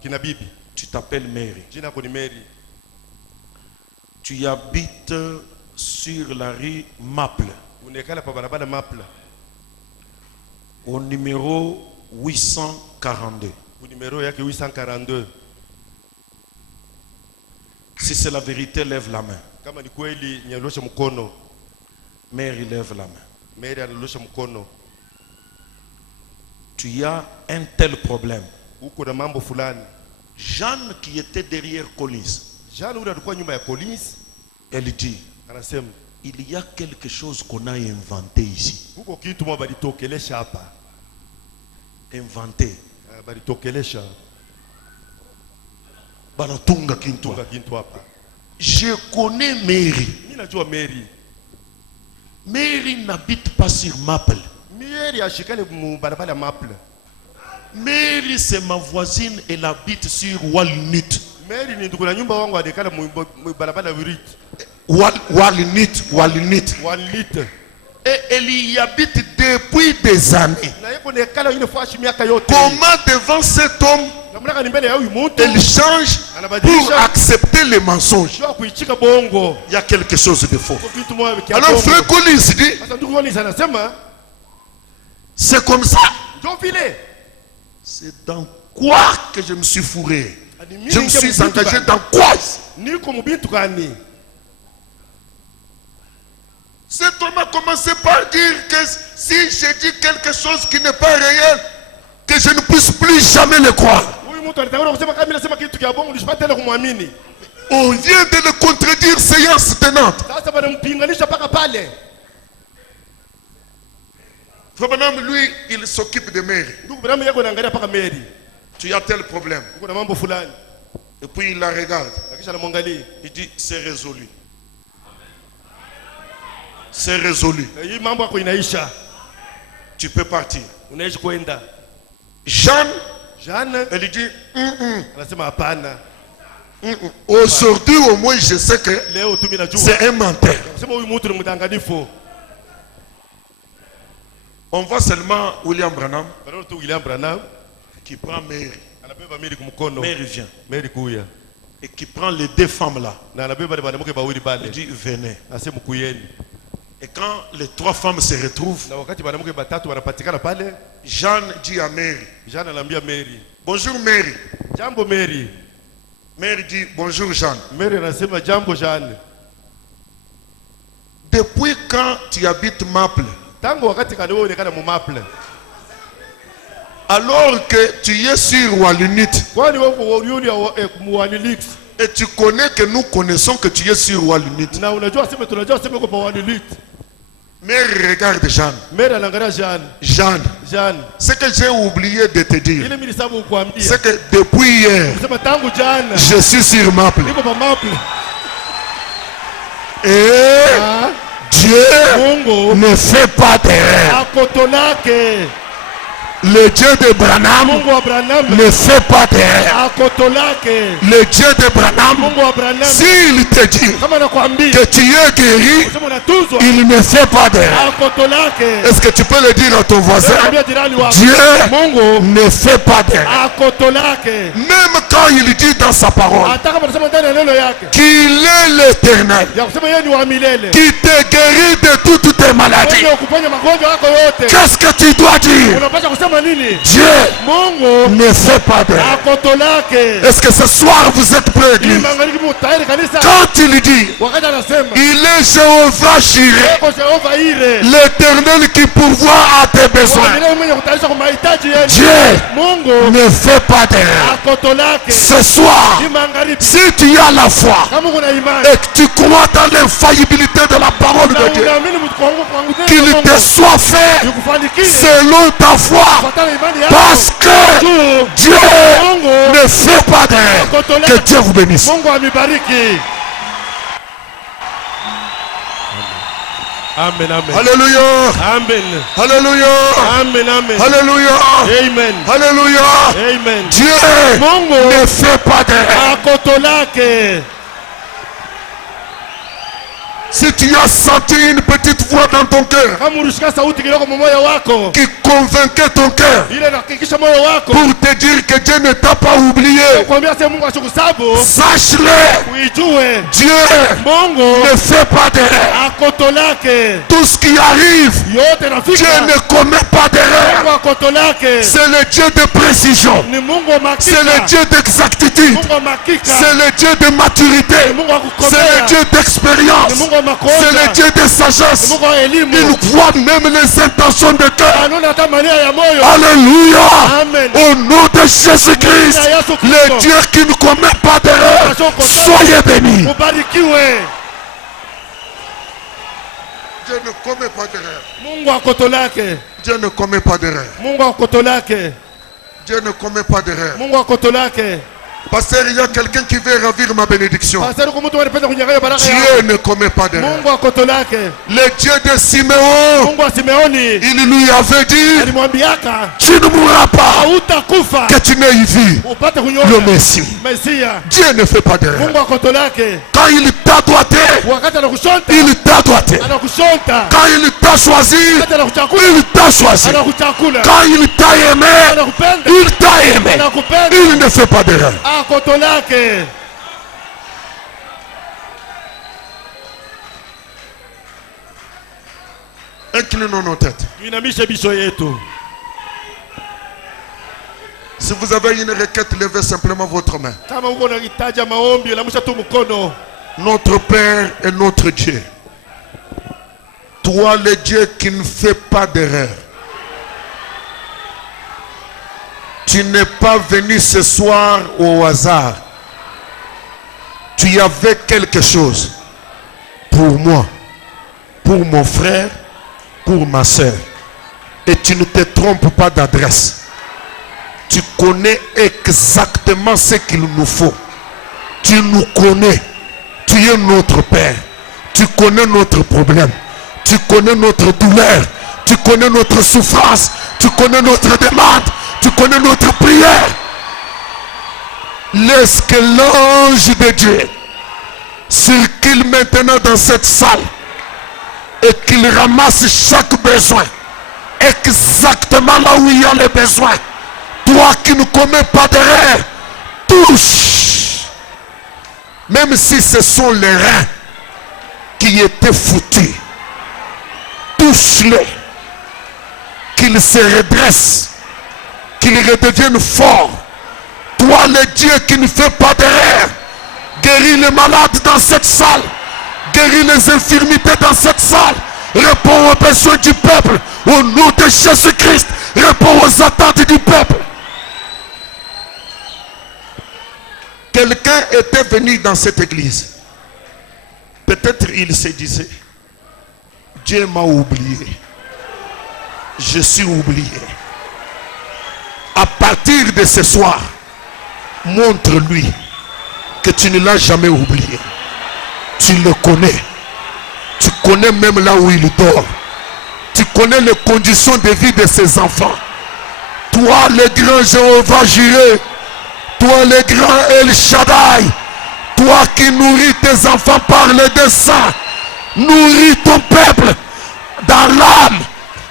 kina bibi, tu t'appelles Mary. jina yako ni Mary. Tu habites sur la rue Maple, Unekala pa barabara Maple. au numéro 842. Numéro yake 842. Si c'est la vérité, lève la main. Kama ni kweli nyalosha mkono. Mary, lève la main. Mary analosha mkono. Tu as un tel problème. Uko na mambo fulani. Jeanne qui était derrière Collins, Jeanne ule alikuwa nyuma ya Collins, elle dit, anasema il y a quelque chose qu'on a inventé ici. huko kitu mwa balitokelesha hapa. Inventé. Balitokelesha. Banatunga kintu. Tunga kitu hapa. Je connais Mary. Mimi najua Mary. Mary n'habite pas sur Maple. Mary ashikale mu barabara Maple. Mary, c'est ma voisine, elle habite sur Walnut. Mary ni ndugu na nyumba wangu adekala mu barabara Wirit. Walnut. Walnut. Et elle y habite depuis des années. Na yeko nekala ile fashi miaka yote. Comment devant cet homme, Namna ni mbele ya huyu mtu. elle change pour accepter les mensonges? Sio kuichika bongo. Il y a quelque chose de faux. Kitu mwa kia. Alors frère Collins dit, Sasa ndugu Collins anasema c'est comme ça. ndio vile. C'est dans quoi que je me suis fourré? Je me suis engagé dans quoi? Niko mubintu gani? Cet homme a commencé par dire que si je dis quelque chose qui n'est pas réel, que je ne puisse plus jamais le croire. Huyu mtu alitaka kusema kama nasema kitu kia bongo nisipate tena kumwamini. On vient de le contredire séance tenante. Sasa bana mpinganisha paka pale. Frère Branham, lui, il s'occupe de Mary. Ndugu Branham yako anaangalia paka Mary. Tu as tel problème. Uko na mambo fulani. Et puis il la regarde. Kisha anamwangalia. Il dit, c'est résolu. C'est résolu. Hii mambo yako inaisha. Tu peux partir. Unaishi kwenda. Jeanne, Jeanne, elle dit, anasema hapana. Aujourd'hui au moins je sais que Leo tu mimi najua. c'est un menteur. Anasema huyu mtu ni mdanganyifu. On voit seulement William Branham Bado tu William Branham qui prend Mary. anabeba Mary kumkono. Mary vient. Mary kuya. Et qui prend les deux femmes là. Na anabeba bale banamuke bawili Il bale. dit, venez. Anasema kuyeni. Et quand les trois femmes se retrouvent, Na wakati banamuke batatu wanapatikana pale, Jeanne dit à Mary, Jeanne anambia Mary, bonjour Mary. "Jambo Mary." Mary dit, bonjour Jeanne. Mary anasema, "Jambo Jeanne." Depuis quand tu habites Maple? Tangu wakati kana wewe unekana mu Maple. Alors que tu es sur Walnut. Kwani wewe yule mu Walnut. Et tu connais que nous connaissons que tu es sur Walnut. Na unajua sema tunajua sema uko pa Walnut. Mary regarde Jeanne. Mary anaangalia Jeanne. Jeanne, ce que j'ai oublié de te dire, Ile mimi sababu kuambia. c'est que depuis hier, Sema tangu jana. je suis sur Maple. Niko pa Maple. Et Dieu Mungu ne fait pas d'erreur. akotolake. Le Dieu de Branham Mungu wa Branham ne fait pas d'erreur. akotolake. Le Dieu de Branham, Mungu wa Branham s'il te dit kama nakwambia que tu es guéri, sema unatuzwa il ne fait pas d'erreur. akotolake. Est-ce que tu peux le dire à ton voisin? Ambia jirani wako. Dieu Mungu ne fait pas d'erreur. akotolake. Même quand il dit dans sa parole Hata kama anasema ndani ya neno yake qu'il est l'éternel, ya kusema yeye ni wa milele. qui te guérit de toutes tes maladies, Mungu akuponya magonjwa yako yote. qu'est-ce que tu dois dire? Unapaswa kusema Dieu ne fait pas d'erreur. Est-ce que ce soir vous êtes prêts, Église? Quand il dit, il est Jéhovah Jireh, l'Éternel qui pourvoit à tes besoins. Dieu ne fait pas d'erreur. Ce soir, si tu as la foi et que tu crois dans l'infaillibilité de la parole de Dieu, qu'il te soit fait selon ta foi, parce que Dieu ne fait pas d'erreur. Que Dieu vous bénisse. Amen, amen. Alléluia. Amen. Alléluia. Amen, amen. Alléluia. Amen. Alléluia. Amen. Dieu ne fait pas d'erreur. Si tu as senti une petite voix dans ton cœur qui convainquait ton cœur pour te dire que Dieu ne t'a pas oublié, sache-le, Dieu ne fait pas d'erreur. Tout ce qui arrive, Dieu ne commet pas d'erreur. C'est le Dieu de précision, c'est le Dieu d'exactitude, c'est le Dieu de maturité, c'est le Dieu d'expérience, c'est le Dieu de sagesse. Il voit même les intentions de cœur. Alléluia. Au nom de Jésus-Christ, le Dieu qui ne commet pas d'erreur, soyez bénis. Dieu ne commet pas d'erreur. Dieu ne commet pas d'erreur. Dieu ne commet pas d'erreur. Pasteur, il y a quelqu'un qui veut ravir ma bénédiction. Dieu ne commet pas d'erreur. Le Dieu de Siméon, il lui avait dit, tu ne mourras pas, que tu n'aies vu le Messie. Dieu ne fait pas d'erreur. Quand il t'a doigté, il t'a doigté. Quand il t'a choisi, il t'a choisi. Quand il t'a aimé, il t'a aimé. Il ne fait pas d'erreur. Inclinons nos têtes. Si vous avez une requête, levez simplement votre main. Notre Père et notre Dieu, toi le Dieu qui ne fait pas d'erreur, tu n'es pas venu ce soir au hasard. Tu avais quelque chose pour moi, pour mon frère, pour ma soeur. Et tu ne te trompes pas d'adresse. Tu connais exactement ce qu'il nous faut. Tu nous connais. Tu es notre Père. Tu connais notre problème. Tu connais notre douleur. Tu connais notre souffrance. Tu connais notre demande. Tu connais notre prière. Laisse que l'ange de Dieu circule maintenant dans cette salle et qu'il ramasse chaque besoin exactement là où il y a le besoin. Toi qui ne commets pas d'erreur, touche. Même si ce sont les reins qui étaient foutus, touche-les, qu'ils se redressent, qu'ils redeviennent forts. Toi le Dieu qui ne fait pas d'erreur, guéris les malades dans cette salle, guéris les infirmités dans cette salle, réponds aux besoins du peuple. Au nom de Jésus-Christ, réponds aux attentes du peuple. Quelqu'un était venu dans cette église. Peut-être il se disait, Dieu m'a oublié. Je suis oublié. À partir de ce soir, montre-lui que tu ne l'as jamais oublié. Tu le connais. Tu connais même là où il dort. Tu connais les conditions de vie de ses enfants. Toi le grand Jéhovah Jireh, toi le grand El Shaddai, toi qui nourris tes enfants par le dessein, nourris ton peuple dans l'âme,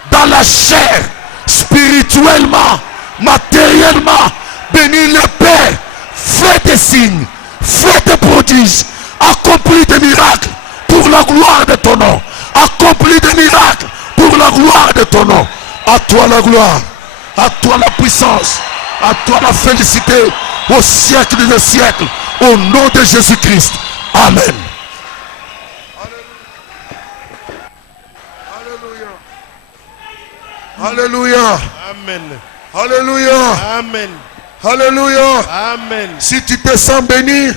dans la chair, spirituellement, matériellement. Bénis le Père, fais des signes, fais des prodiges, accomplis des miracles pour la gloire de ton nom. Accomplis des miracles pour la gloire de ton nom. À toi la gloire, À toi la puissance. À toi la félicité. Au siècle des siècles. Au nom de Jésus-Christ. Amen. Alléluia. Amen. Alléluia. Amen. Alléluia. Amen. Si tu te sens béni,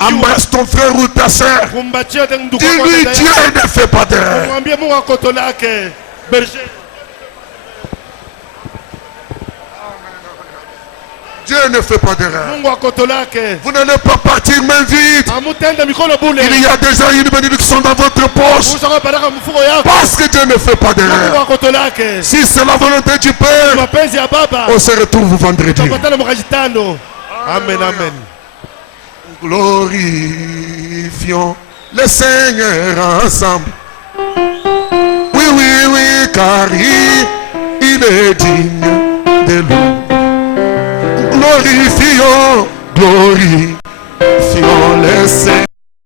embrasse ton frère ou ta soeur. Dis-lui, Dieu ne fait pas d'erreur. Dieu ne fait pas d'erreur. Vous n'allez pas partir main vide. Il y a déjà une bénédiction dans votre poche. Parce que Dieu ne fait pas d'erreur. Si c'est la volonté du Père, on se retrouve vendredi. Amen, amen. Glorifions le Seigneur ensemble. Oui, oui, oui, car il est digne de louer. Glorifions le Seigneur.